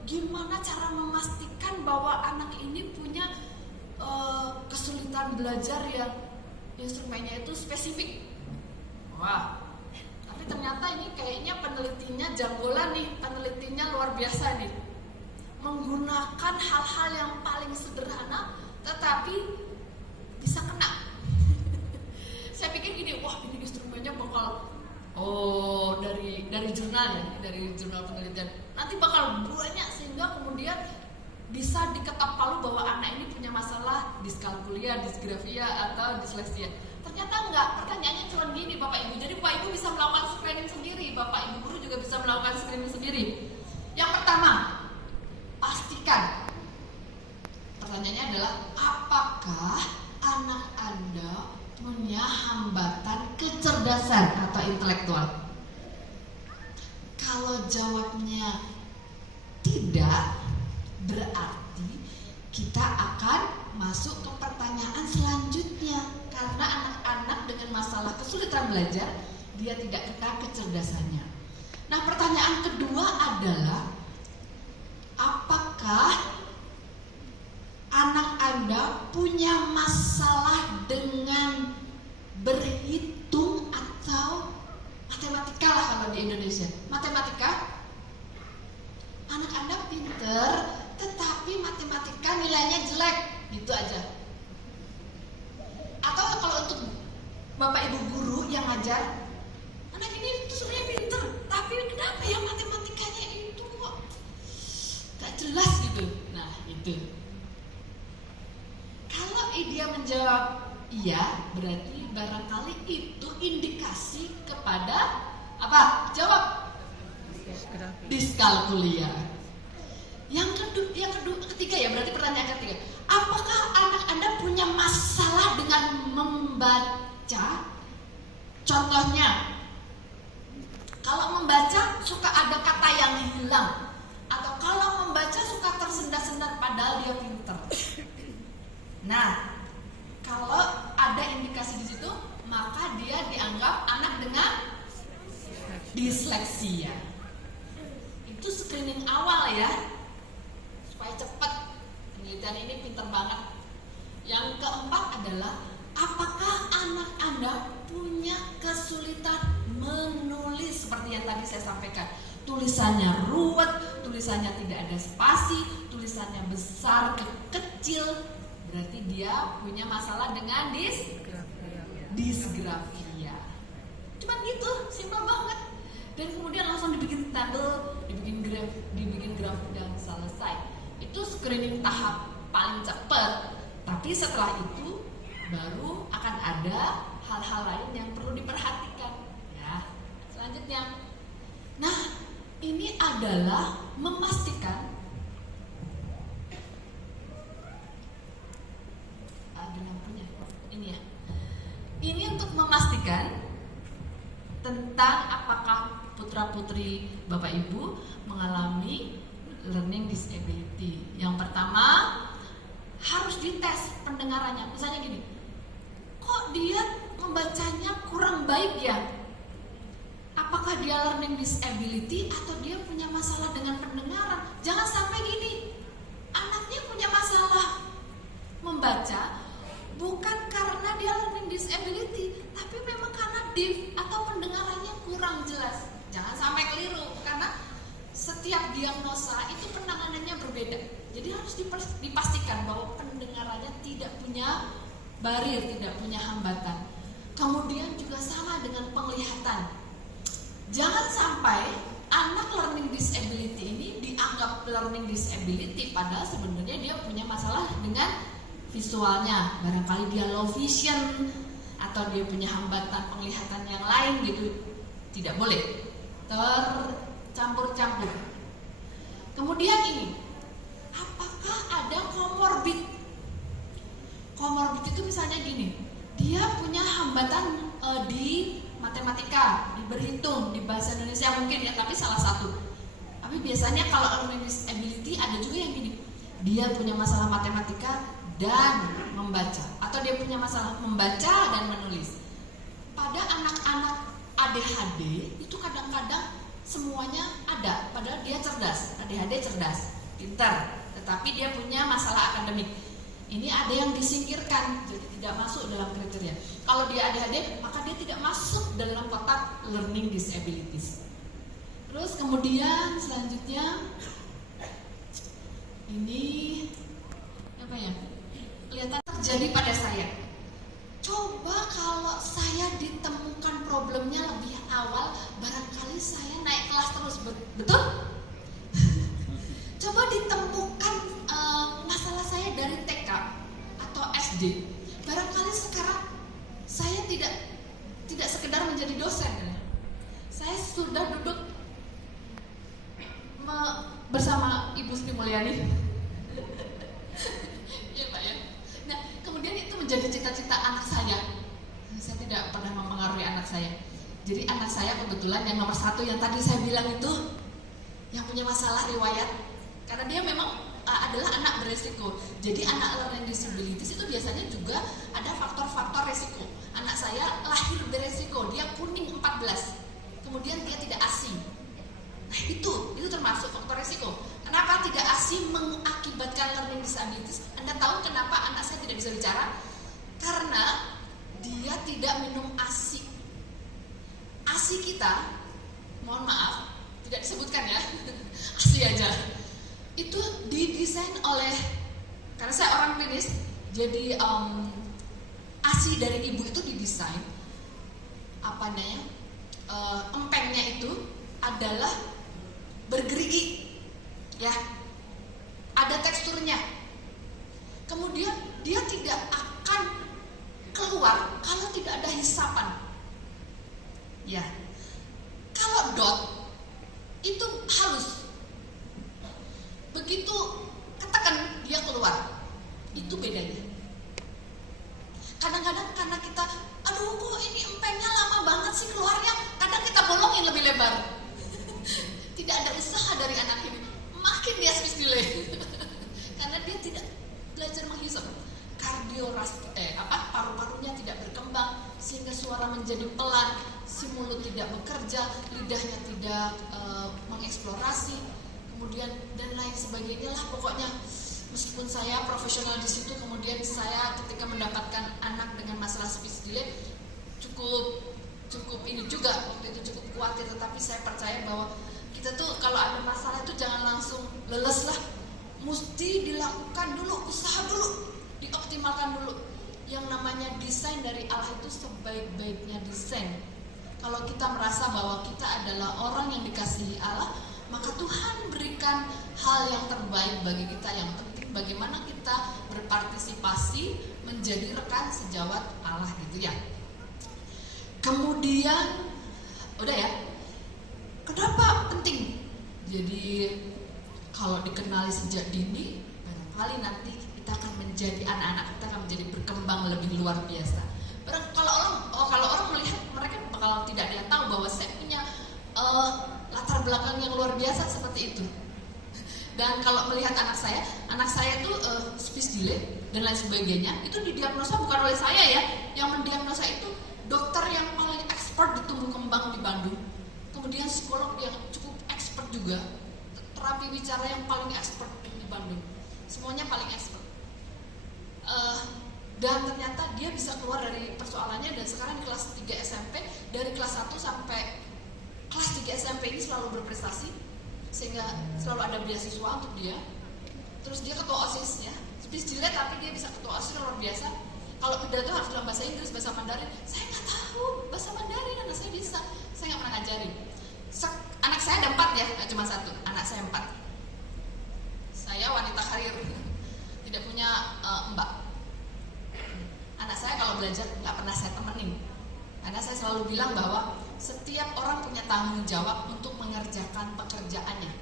Gimana cara memastikan bahwa anak ini punya kesulitan belajar yang instrumennya itu spesifik. Wah, tapi ternyata ini kayaknya penelitinya janggolan nih, penelitinya luar biasa nih. Menggunakan hal-hal yang paling sederhana tetapi bisa kena. Saya pikir gini, wah ini instrumennya bakal dari jurnal ya, dari jurnal penelitian. Nanti bakal banyak sehingga kemudian bisa diketok palu bahwa anak ini punya masalah diskalkulia, disgrafia atau disleksia. Ternyata enggak, pertanyaannya cuma gini Bapak Ibu. Jadi Bapak Ibu bisa melakukan screening sendiri, Bapak Ibu guru juga bisa melakukan screening sendiri. Yang pertama, pastikan. Pertanyaannya adalah, apakah anak Anda punya hambatan kecerdasan atau intelektual? Kalau jawabnya tidak, berarti kita akan masuk ke pertanyaan selanjutnya. Karena anak-anak dengan masalah kesulitan belajar, dia tidak kena kecerdasannya. Nah, pertanyaan kedua adalah, apakah anak Anda punya masalah dengan berhitung atau matematika lah kalau di Indonesia. Matematika pinter, tetapi matematika nilainya jelek, gitu aja. Atau kalau untuk bapak ibu guru yang ngajar, anak ini tuh sebenarnya pinter, tapi kenapa ya matematikanya itu kok gak jelas gitu. Nah itu. Kalau dia menjawab iya, berarti barangkali itu indikasi kepada apa? Jawab diskalkulia. Yang ketiga ya, berarti pertanyaan ketiga. Apakah anak Anda punya masalah dengan membaca? Contohnya, kalau membaca suka ada kata yang hilang, atau kalau membaca suka tersendat-sendat padahal dia pinter. Nah, kalau ada indikasi di situ, maka dia dianggap anak dengan disleksia. Itu screening awal ya, supaya cepat. Penelitian ini pinter banget. Yang keempat adalah, apakah anak Anda punya kesulitan menulis seperti yang tadi saya sampaikan? Tulisannya ruwet, tulisannya tidak ada spasi, tulisannya besar ke kecil, berarti dia punya masalah dengan disgrafia. Cuman gitu, simpel banget. Dan kemudian langsung dibikin tabel, dibikin grafik dan selesai. Itu screening tahap paling cepat. Tapi setelah itu baru akan ada hal-hal lain yang perlu diperhatikan. Ya, selanjutnya. Nah, ini adalah memastikan ini untuk memastikan tentang apakah putra-putri Bapak Ibu mengalami learning disability. Yang pertama, harus dites pendengarannya. Misalnya gini, kok dia membacanya kurang baik ya? Apakah dia learning disability atau dia punya masalah dengan pendengaran? Jangan sampai gini, anaknya punya masalah membaca bukan karena dia learning disability, tapi memang karena deaf atau pendengarannya kurang jelas. Jangan sampai keliru, karena setiap diagnosa itu penanganannya berbeda. Jadi harus dipastikan bahwa pendengarannya tidak punya barrier, tidak punya hambatan. Kemudian juga sama dengan penglihatan. Jangan sampai anak learning disability ini dianggap learning disability, padahal sebenarnya dia punya masalah dengan visualnya. Barangkali dia low vision atau dia punya hambatan penglihatan yang lain gitu. Tidak boleh tercampur-campur. Kemudian ini, apakah ada comorbid? Comorbid itu misalnya gini, dia punya hambatan di matematika, di berhitung, di bahasa Indonesia mungkin ya, tapi salah satu. Tapi biasanya kalau learning disability ada juga yang gini, dia punya masalah matematika dan membaca, atau dia punya masalah membaca dan menulis. Pada anak-anak ADHD itu kadang-kadang semuanya ada, padahal dia cerdas. ADHD cerdas, pintar, tetapi dia punya masalah akademik. Ini ada yang disingkirkan, jadi tidak masuk dalam kriteria. Kalau dia ADHD, maka dia tidak masuk dalam kotak learning disabilities. Terus kemudian selanjutnya ini apa ya? Kelihatan terjadi pada saya. Coba kalau saya ditemukan problemnya lebih awal, barangkali saya naik kelas terus, betul? Coba ditemukan masalah saya dari TK atau SD, barangkali sekarang saya tidak sekedar menjadi dosen, saya sudah duduk bersama Ibu Sri Mulyani. Ya Pak ya. Nah, kemudian itu menjadi cita-cita anak saya. Saya tidak pernah mempengaruhi anak saya. Jadi anak saya kebetulan yang nomor 1 yang tadi saya bilang itu, yang punya masalah riwayat, karena dia memang adalah anak beresiko. Jadi anak learning disabilities itu biasanya juga ada faktor-faktor resiko. Anak saya lahir beresiko, dia kuning 14, kemudian dia tidak ASI. Nah itu termasuk faktor resiko. Kenapa tidak ASI mengakibatkan learning disabilities? Anda tahu kenapa anak saya tidak bisa bicara? Karena dia tidak minum ASI. ASI kita, mohon maaf, tidak disebutkan ya, ASI aja. didesain oleh, karena saya orang klinis, jadi ASI dari ibu itu didesain empengnya itu adalah bergerigi, ya, ada teksturnya. Kemudian dia tidak akan keluar kalau tidak ada hisapan, ya. Kalau dot itu halus, begitu ketekan dia keluar, itu bedanya. Kadang-kadang karena kita, aduh kok ini empengnya lama banget sih keluarnya, kadang kita bolongin lebih lebar. Tidak ada usaha dari anak ini, makin dia speech delay. Karena dia tidak belajar menghisap. Paru-parunya tidak berkembang, sehingga suara menjadi pelan, si mulut tidak bekerja, lidahnya tidak mengeksplorasi, kemudian dan lain sebagainya lah. Pokoknya meskipun saya profesional di situ, kemudian saya ketika mendapatkan anak dengan masalah speech delay cukup ini juga, waktu itu cukup khawatir. Tetapi saya percaya bahwa kita tuh kalau ada masalah itu jangan langsung leles lah, mesti dilakukan dulu, usaha dulu, dioptimalkan dulu. Yang namanya desain dari Allah itu sebaik-baiknya desain. Kalau kita merasa bahwa kita adalah orang yang dikasihi Allah, maka Tuhan berikan hal yang terbaik bagi kita. Yang penting bagaimana kita berpartisipasi menjadi rekan sejawat Allah gitu ya. Kemudian udah ya, kenapa penting? Jadi kalau dikenali sejak dini, barangkali nanti kita akan menjadi, anak-anak kita akan menjadi berkembang lebih luar biasa. Kalau orang melihat, mereka bakal tidak ada yang tahu bahwa saya punya latar belakang yang luar biasa seperti itu. Dan kalau melihat anak saya tuh speech delay dan lain sebagainya, itu didiagnosa bukan oleh saya ya. Yang mendiagnosa itu dokter yang paling expert di tumbuh kembang di Bandung. Kemudian psikolog yang cukup expert juga, terapi bicara yang paling expert di Bandung. Semuanya paling expert. Dan ternyata dia bisa keluar dari persoalannya, dan sekarang di kelas 3 SMP, dari kelas 1 sampai kelas 3 SMP ini selalu berprestasi, sehingga selalu ada beasiswa untuk dia. Terus dia ketua OSIS ya, speech delay tapi dia bisa ketua OSIS, luar biasa. Kalau pidato harus dalam bahasa Inggris, bahasa Mandarin, saya nggak tahu bahasa Mandarin, anak saya bisa, saya nggak pernah ngajarin. Anak saya ada 4 ya, nggak cuma 1, anak saya 4. Saya wanita karir, tidak punya mbak. Anak saya kalau belajar nggak pernah saya temenin, karena saya selalu bilang bahwa setiap orang punya tanggung jawab untuk mengerjakan pekerjaannya.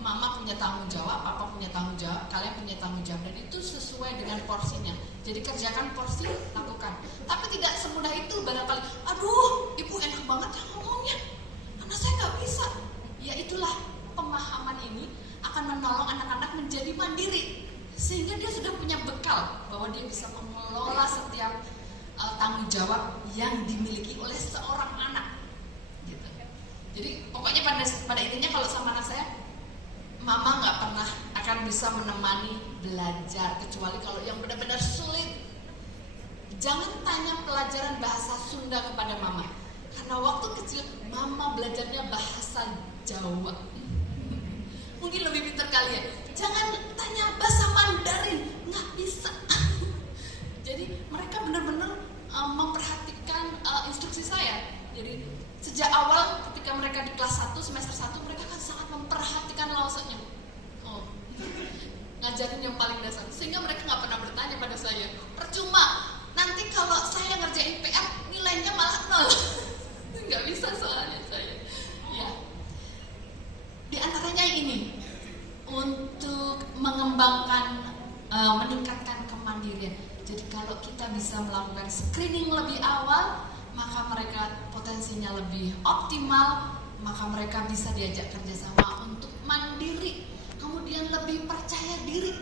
Mama punya tanggung jawab, papa punya tanggung jawab, kalian punya tanggung jawab, dan itu sesuai dengan porsinya. Jadi kerjakan porsi, lakukan. Tapi tidak semudah itu barangkali. Aduh, ibu enak banget ya ngomongnya, anak saya nggak bisa. Ya itulah, pemahaman ini akan menolong anak-anak menjadi mandiri, sehingga dia sudah punya bekal bahwa dia bisa mengelola setiap tanggung jawab yang dimiliki oleh seorang anak. Gitu. Jadi pokoknya pada intinya kalau sama anak saya, mama nggak pernah akan bisa menemani belajar kecuali kalau yang benar-benar sulit. Jangan tanya pelajaran bahasa Sunda kepada mama, karena waktu kecil mama belajarnya bahasa Jawa. Mungkin lebih pintar kalian. Jangan tanya bahasa Mandarin, nggak bisa. Jadi mereka benar-benar memperhatikan instruksi saya. Jadi sejak awal ketika mereka di kelas 1, semester 1, mereka kan sangat memperhatikan lausanya. Ngajarin yang paling dasar, sehingga mereka nggak pernah bertanya pada saya. Percuma, nanti kalau saya ngerjain PR nilainya malah 0. Nggak bisa soalnya saya. Ya. Di antaranya ini untuk mengembangkan, meningkatkan kemandirian. Jadi kalau kita bisa melakukan screening lebih awal, maka mereka potensinya lebih optimal, maka mereka bisa diajak kerjasama untuk mandiri, kemudian lebih percaya diri.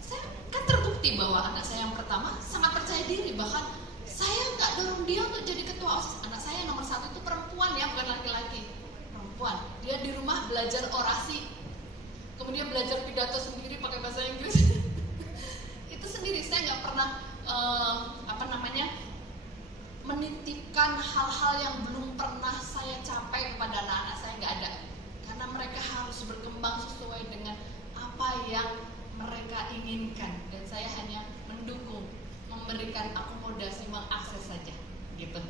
Saya kan terbukti bahwa anak saya yang pertama sangat percaya diri, bahkan saya nggak dorong dia untuk jadi ketua OSIS. Anak saya yang nomor 1 itu perempuan ya, bukan laki-laki, perempuan. Dia di rumah belajar orasi, kemudian belajar pidato sendiri pakai bahasa Inggris. Itu sendiri, saya nggak pernah menitipkan hal-hal yang belum pernah saya capai kepada anak-anak saya, nggak ada. Karena mereka harus berkembang sesuai dengan apa yang mereka inginkan, dan saya hanya mendukung, memberikan akomodasi, mengakses saja gitu.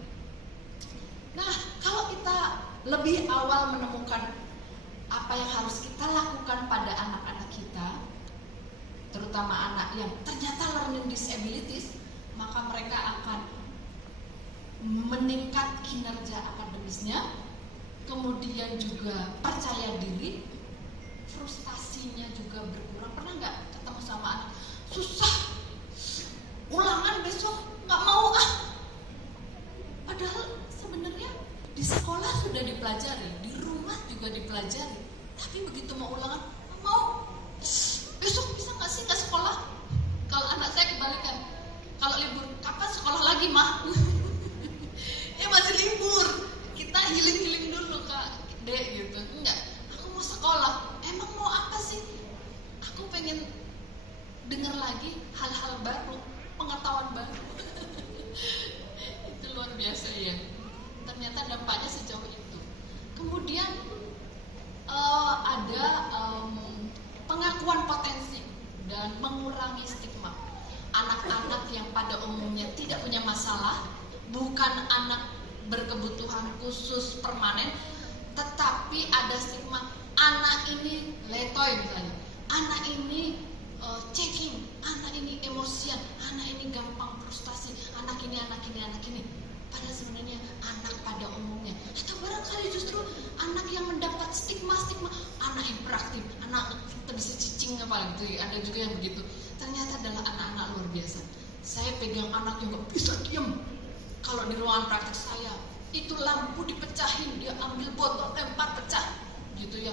Nah, kalau kita lebih awal menemukan apa yang harus kita lakukan pada anak-anak kita, terutama anak yang ternyata learning disabilities, maka mereka akan meningkat kinerja akademisnya, kemudian juga percaya diri, frustasinya juga berkurang. Pernah nggak ketemu sama anak susah, ulangan besok nggak mau padahal sebenarnya di sekolah sudah dipelajari, di rumah juga dipelajari, tapi begitu mau ulangan nggak mau. Besok bisa nggak sih ke sekolah? Kalau anak saya kebalikan, kalau libur kapan sekolah lagi mah? Masih libur, kita healing dulu Kak Dek gitu. Enggak, aku mau sekolah. Emang mau apa sih? Aku pengen dengar lagi hal-hal baru, pengetahuan baru. Itu luar biasa ya. Ternyata dampaknya sejauh itu. Kemudian ada pengakuan potensi dan mengurangi stigma. Anak-anak yang pada umumnya tidak punya masalah, bukan anak berkebutuhan khusus permanen, tetapi ada stigma anak ini letoy misalnya, anak ini checking, anak ini emosian, anak ini gampang frustasi, anak ini. Padahal sebenarnya anak pada umumnya, atau barangkali justru anak yang mendapat stigma, anak hiperaktif, anak bisa cicing apa gitu, ada juga yang begitu. Ternyata adalah anak-anak luar biasa. Saya pegang anak yang gak bisa diam. Kalau di ruangan praktek saya, itu lampu dipecahin, dia ambil botol, lempar pecah, gitu ya.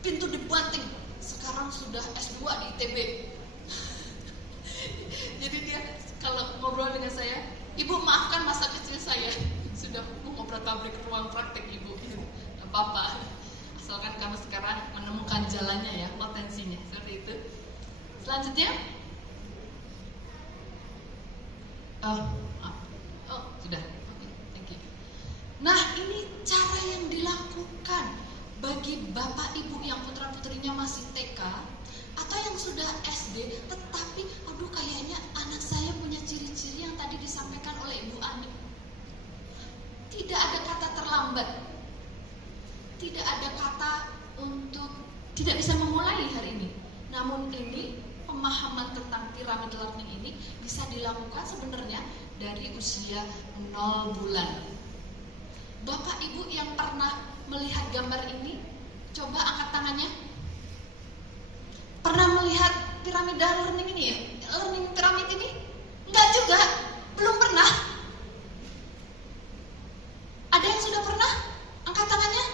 Pintu dibanting. Sekarang sudah S2 di ITB. Jadi dia kalau ngobrol dengan saya, Ibu maafkan masa kecil saya, sudah ngobrol pabrik ruang praktek Ibu. Gak apa-apa. Asalkan kamu sekarang menemukan jalannya ya, potensinya, seperti itu. Selanjutnya, sudah. Oke, thank you. Nah, ini cara yang dilakukan bagi bapak ibu yang putra-putrinya masih TK atau yang sudah SD, tetapi aduh kayaknya anak saya punya ciri-ciri yang tadi disampaikan oleh Ibu Ani. Tidak ada kata terlambat. Tidak ada kata untuk tidak bisa memulai hari ini. Namun ini pemahaman tentang piramid learning ini bisa dilakukan sebenarnya dari usia 0 bulan. Bapak Ibu yang pernah melihat gambar ini, coba angkat tangannya. Pernah melihat piramida learning ini ya? Learning piramid ini? Enggak juga, belum pernah. Ada yang sudah pernah? Angkat tangannya.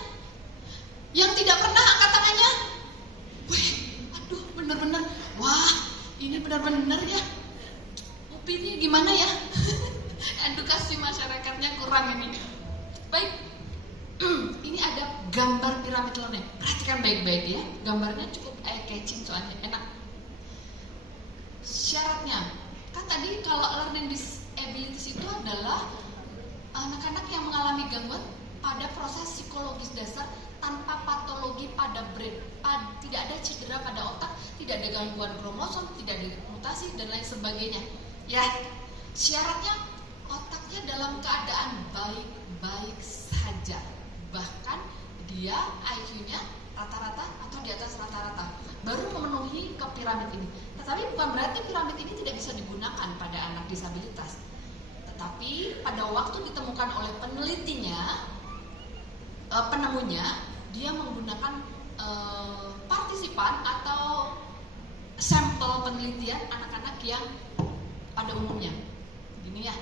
Yang tidak pernah angkat tangannya. Wih, aduh benar-benar. Wah, ini benar-benar ya. Opini gimana ya? Edukasi masyarakatnya kurang ini. Baik, ini ada gambar piramid learning. Perhatikan baik-baik ya. Gambarnya cukup eye-catching soalnya, enak. Syaratnya, kan tadi kalau learning disabilities itu adalah anak-anak yang mengalami gangguan pada proses psikologis dasar tanpa patologi pada brain. Tidak ada cedera pada otak, tidak ada gangguan kromosom, tidak ada mutasi dan lain sebagainya. Ya, syaratnya otaknya dalam keadaan baik-baik saja. Bahkan dia IQ-nya rata-rata atau di atas rata-rata, baru memenuhi ke piramid ini. Tetapi bukan berarti piramid ini tidak bisa digunakan pada anak disabilitas. Tetapi pada waktu ditemukan oleh penemunya, dia menggunakan partisipan atau sampel penelitian anak-anak yang pada umumnya. Gini ya.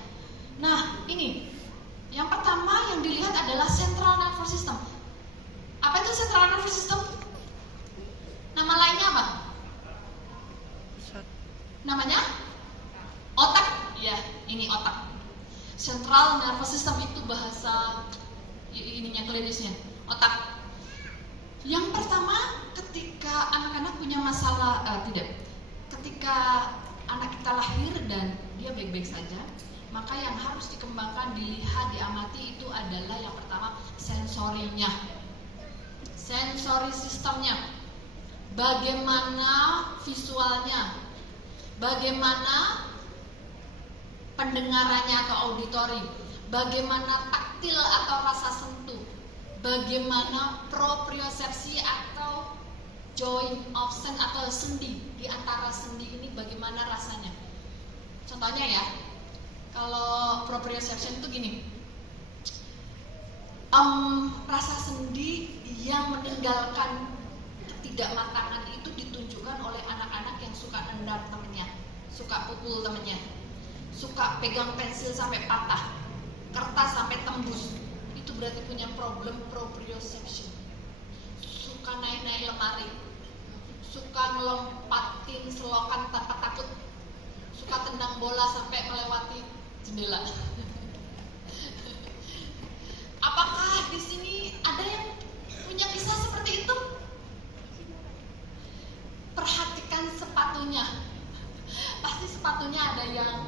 Nah, ini yang pertama yang dilihat adalah central nervous system. Apa itu central nervous system? Nama lainnya apa? Namanya? Otak. Ya, ini otak. Central nervous system itu bahasa ininya klinisnya, otak. Yang pertama, ketika anak-anak punya masalah, ketika anak kita lahir dan dia baik-baik saja, maka yang harus dikembangkan, dilihat, diamati itu adalah yang pertama sensorinya, sensory sistemnya. bagaimana visualnya, bagaimana pendengarannya atau auditori, bagaimana taktil atau rasa sentuh, bagaimana propriosepsi atau joint of sense atau sendi, di antara sendi ini bagaimana rasanya. Contohnya ya, kalau proprioception itu gini, rasa sendi yang meninggalkan ketidakmatangan itu ditunjukkan oleh anak-anak yang suka nendang temennya, suka pukul temennya, suka pegang pensil sampai patah, kertas sampai tembus. Itu berarti punya problem proprioception. Suka naik-naik lemari, suka ngelompatin selokan tanpa takut, suka tendang bola sampai melewati jendela. Apakah di sini ada yang punya kisah seperti itu? Perhatikan sepatunya. Pasti sepatunya ada yang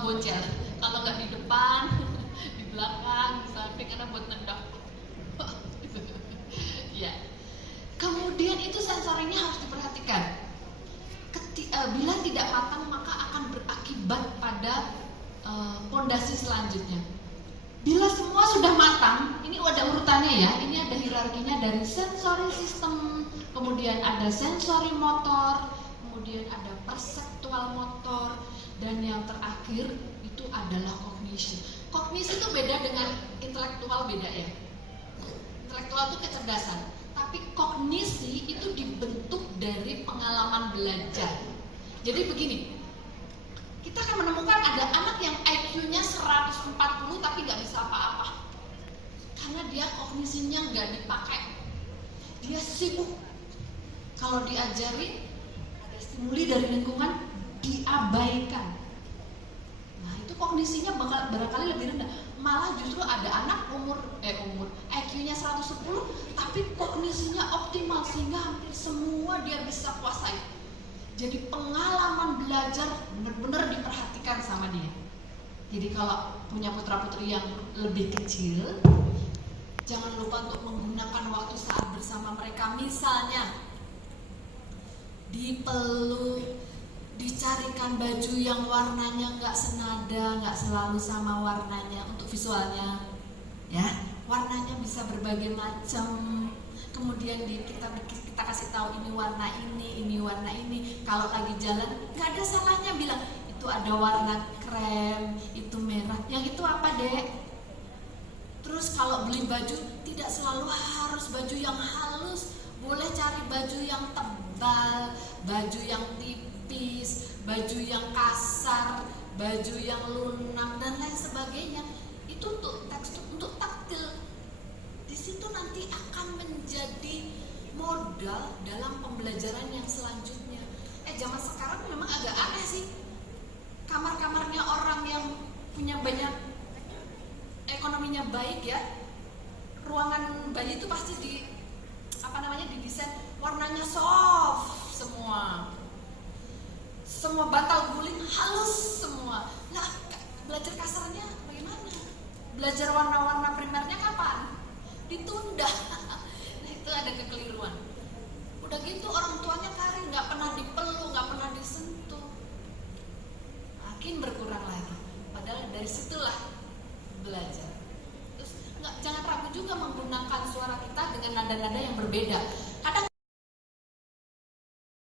bocel. Kalau nggak di depan, di belakang, di samping, karena buat nendang. Ya. Kemudian itu sensorinya harus diperhatikan. Bila tidak matang maka akan berakibat pada pondasi selanjutnya. Bila semua sudah matang, ini ada urutannya ya, ini ada hierarkinya dari sensory system, kemudian ada sensory motor, kemudian ada perceptual motor, dan yang terakhir itu adalah kognisi. Kognisi itu beda dengan intelektual, beda ya. Intelektual itu kecerdasan, tapi kognisi itu dibentuk dari pengalaman belajar. Jadi begini, kita akan menemukan ada anak yang IQ-nya 140 tapi nggak bisa apa-apa karena dia kognisinya nggak dipakai, dia sibuk. Kalau diajari, ada stimuli dari lingkungan, diabaikan. Nah itu kognisinya barangkali lebih rendah. Malah justru ada anak umur IQ-nya 110 tapi kognisinya optimal sehingga hampir semua dia bisa kuasai. Jadi pengalaman belajar benar-benar diperhatikan sama dia. Jadi kalau punya putra-putri yang lebih kecil, jangan lupa untuk menggunakan waktu saat bersama mereka. Misalnya dipeluk, dicarikan baju yang warnanya nggak senada, nggak selalu sama warnanya untuk visualnya, ya. Warnanya bisa berbagai macam. Kemudian kita kasih tahu ini warna ini. Kalau lagi jalan nggak ada salahnya bilang itu ada warna krem, itu merah. Yang itu apa, Dek? Terus kalau beli baju tidak selalu harus baju yang halus, boleh cari baju yang tebal, baju yang tipis, baju yang kasar, baju yang lunak dan lain sebagainya. Itu untuk tekstur, untuk taktil. Di situ nanti akan menjadi modal dalam pembelajaran yang selanjutnya. Zaman sekarang memang agak aneh sih. Kamar-kamarnya orang yang punya banyak ekonominya baik ya, ruangan bayi itu pasti didesain warnanya soft semua bantal guling halus semua. Nah, belajar kasarnya bagaimana? Belajar warna-warna primernya kapan? Ditunda. Nah, itu ada kekeliruan. Udah gitu orang tuanya karing, nggak pernah dipeluk, nggak pernah disentuh, makin berkurang lagi. Padahal dari situlah belajar. Terus jangan ragu juga menggunakan suara kita dengan nada-nada yang berbeda.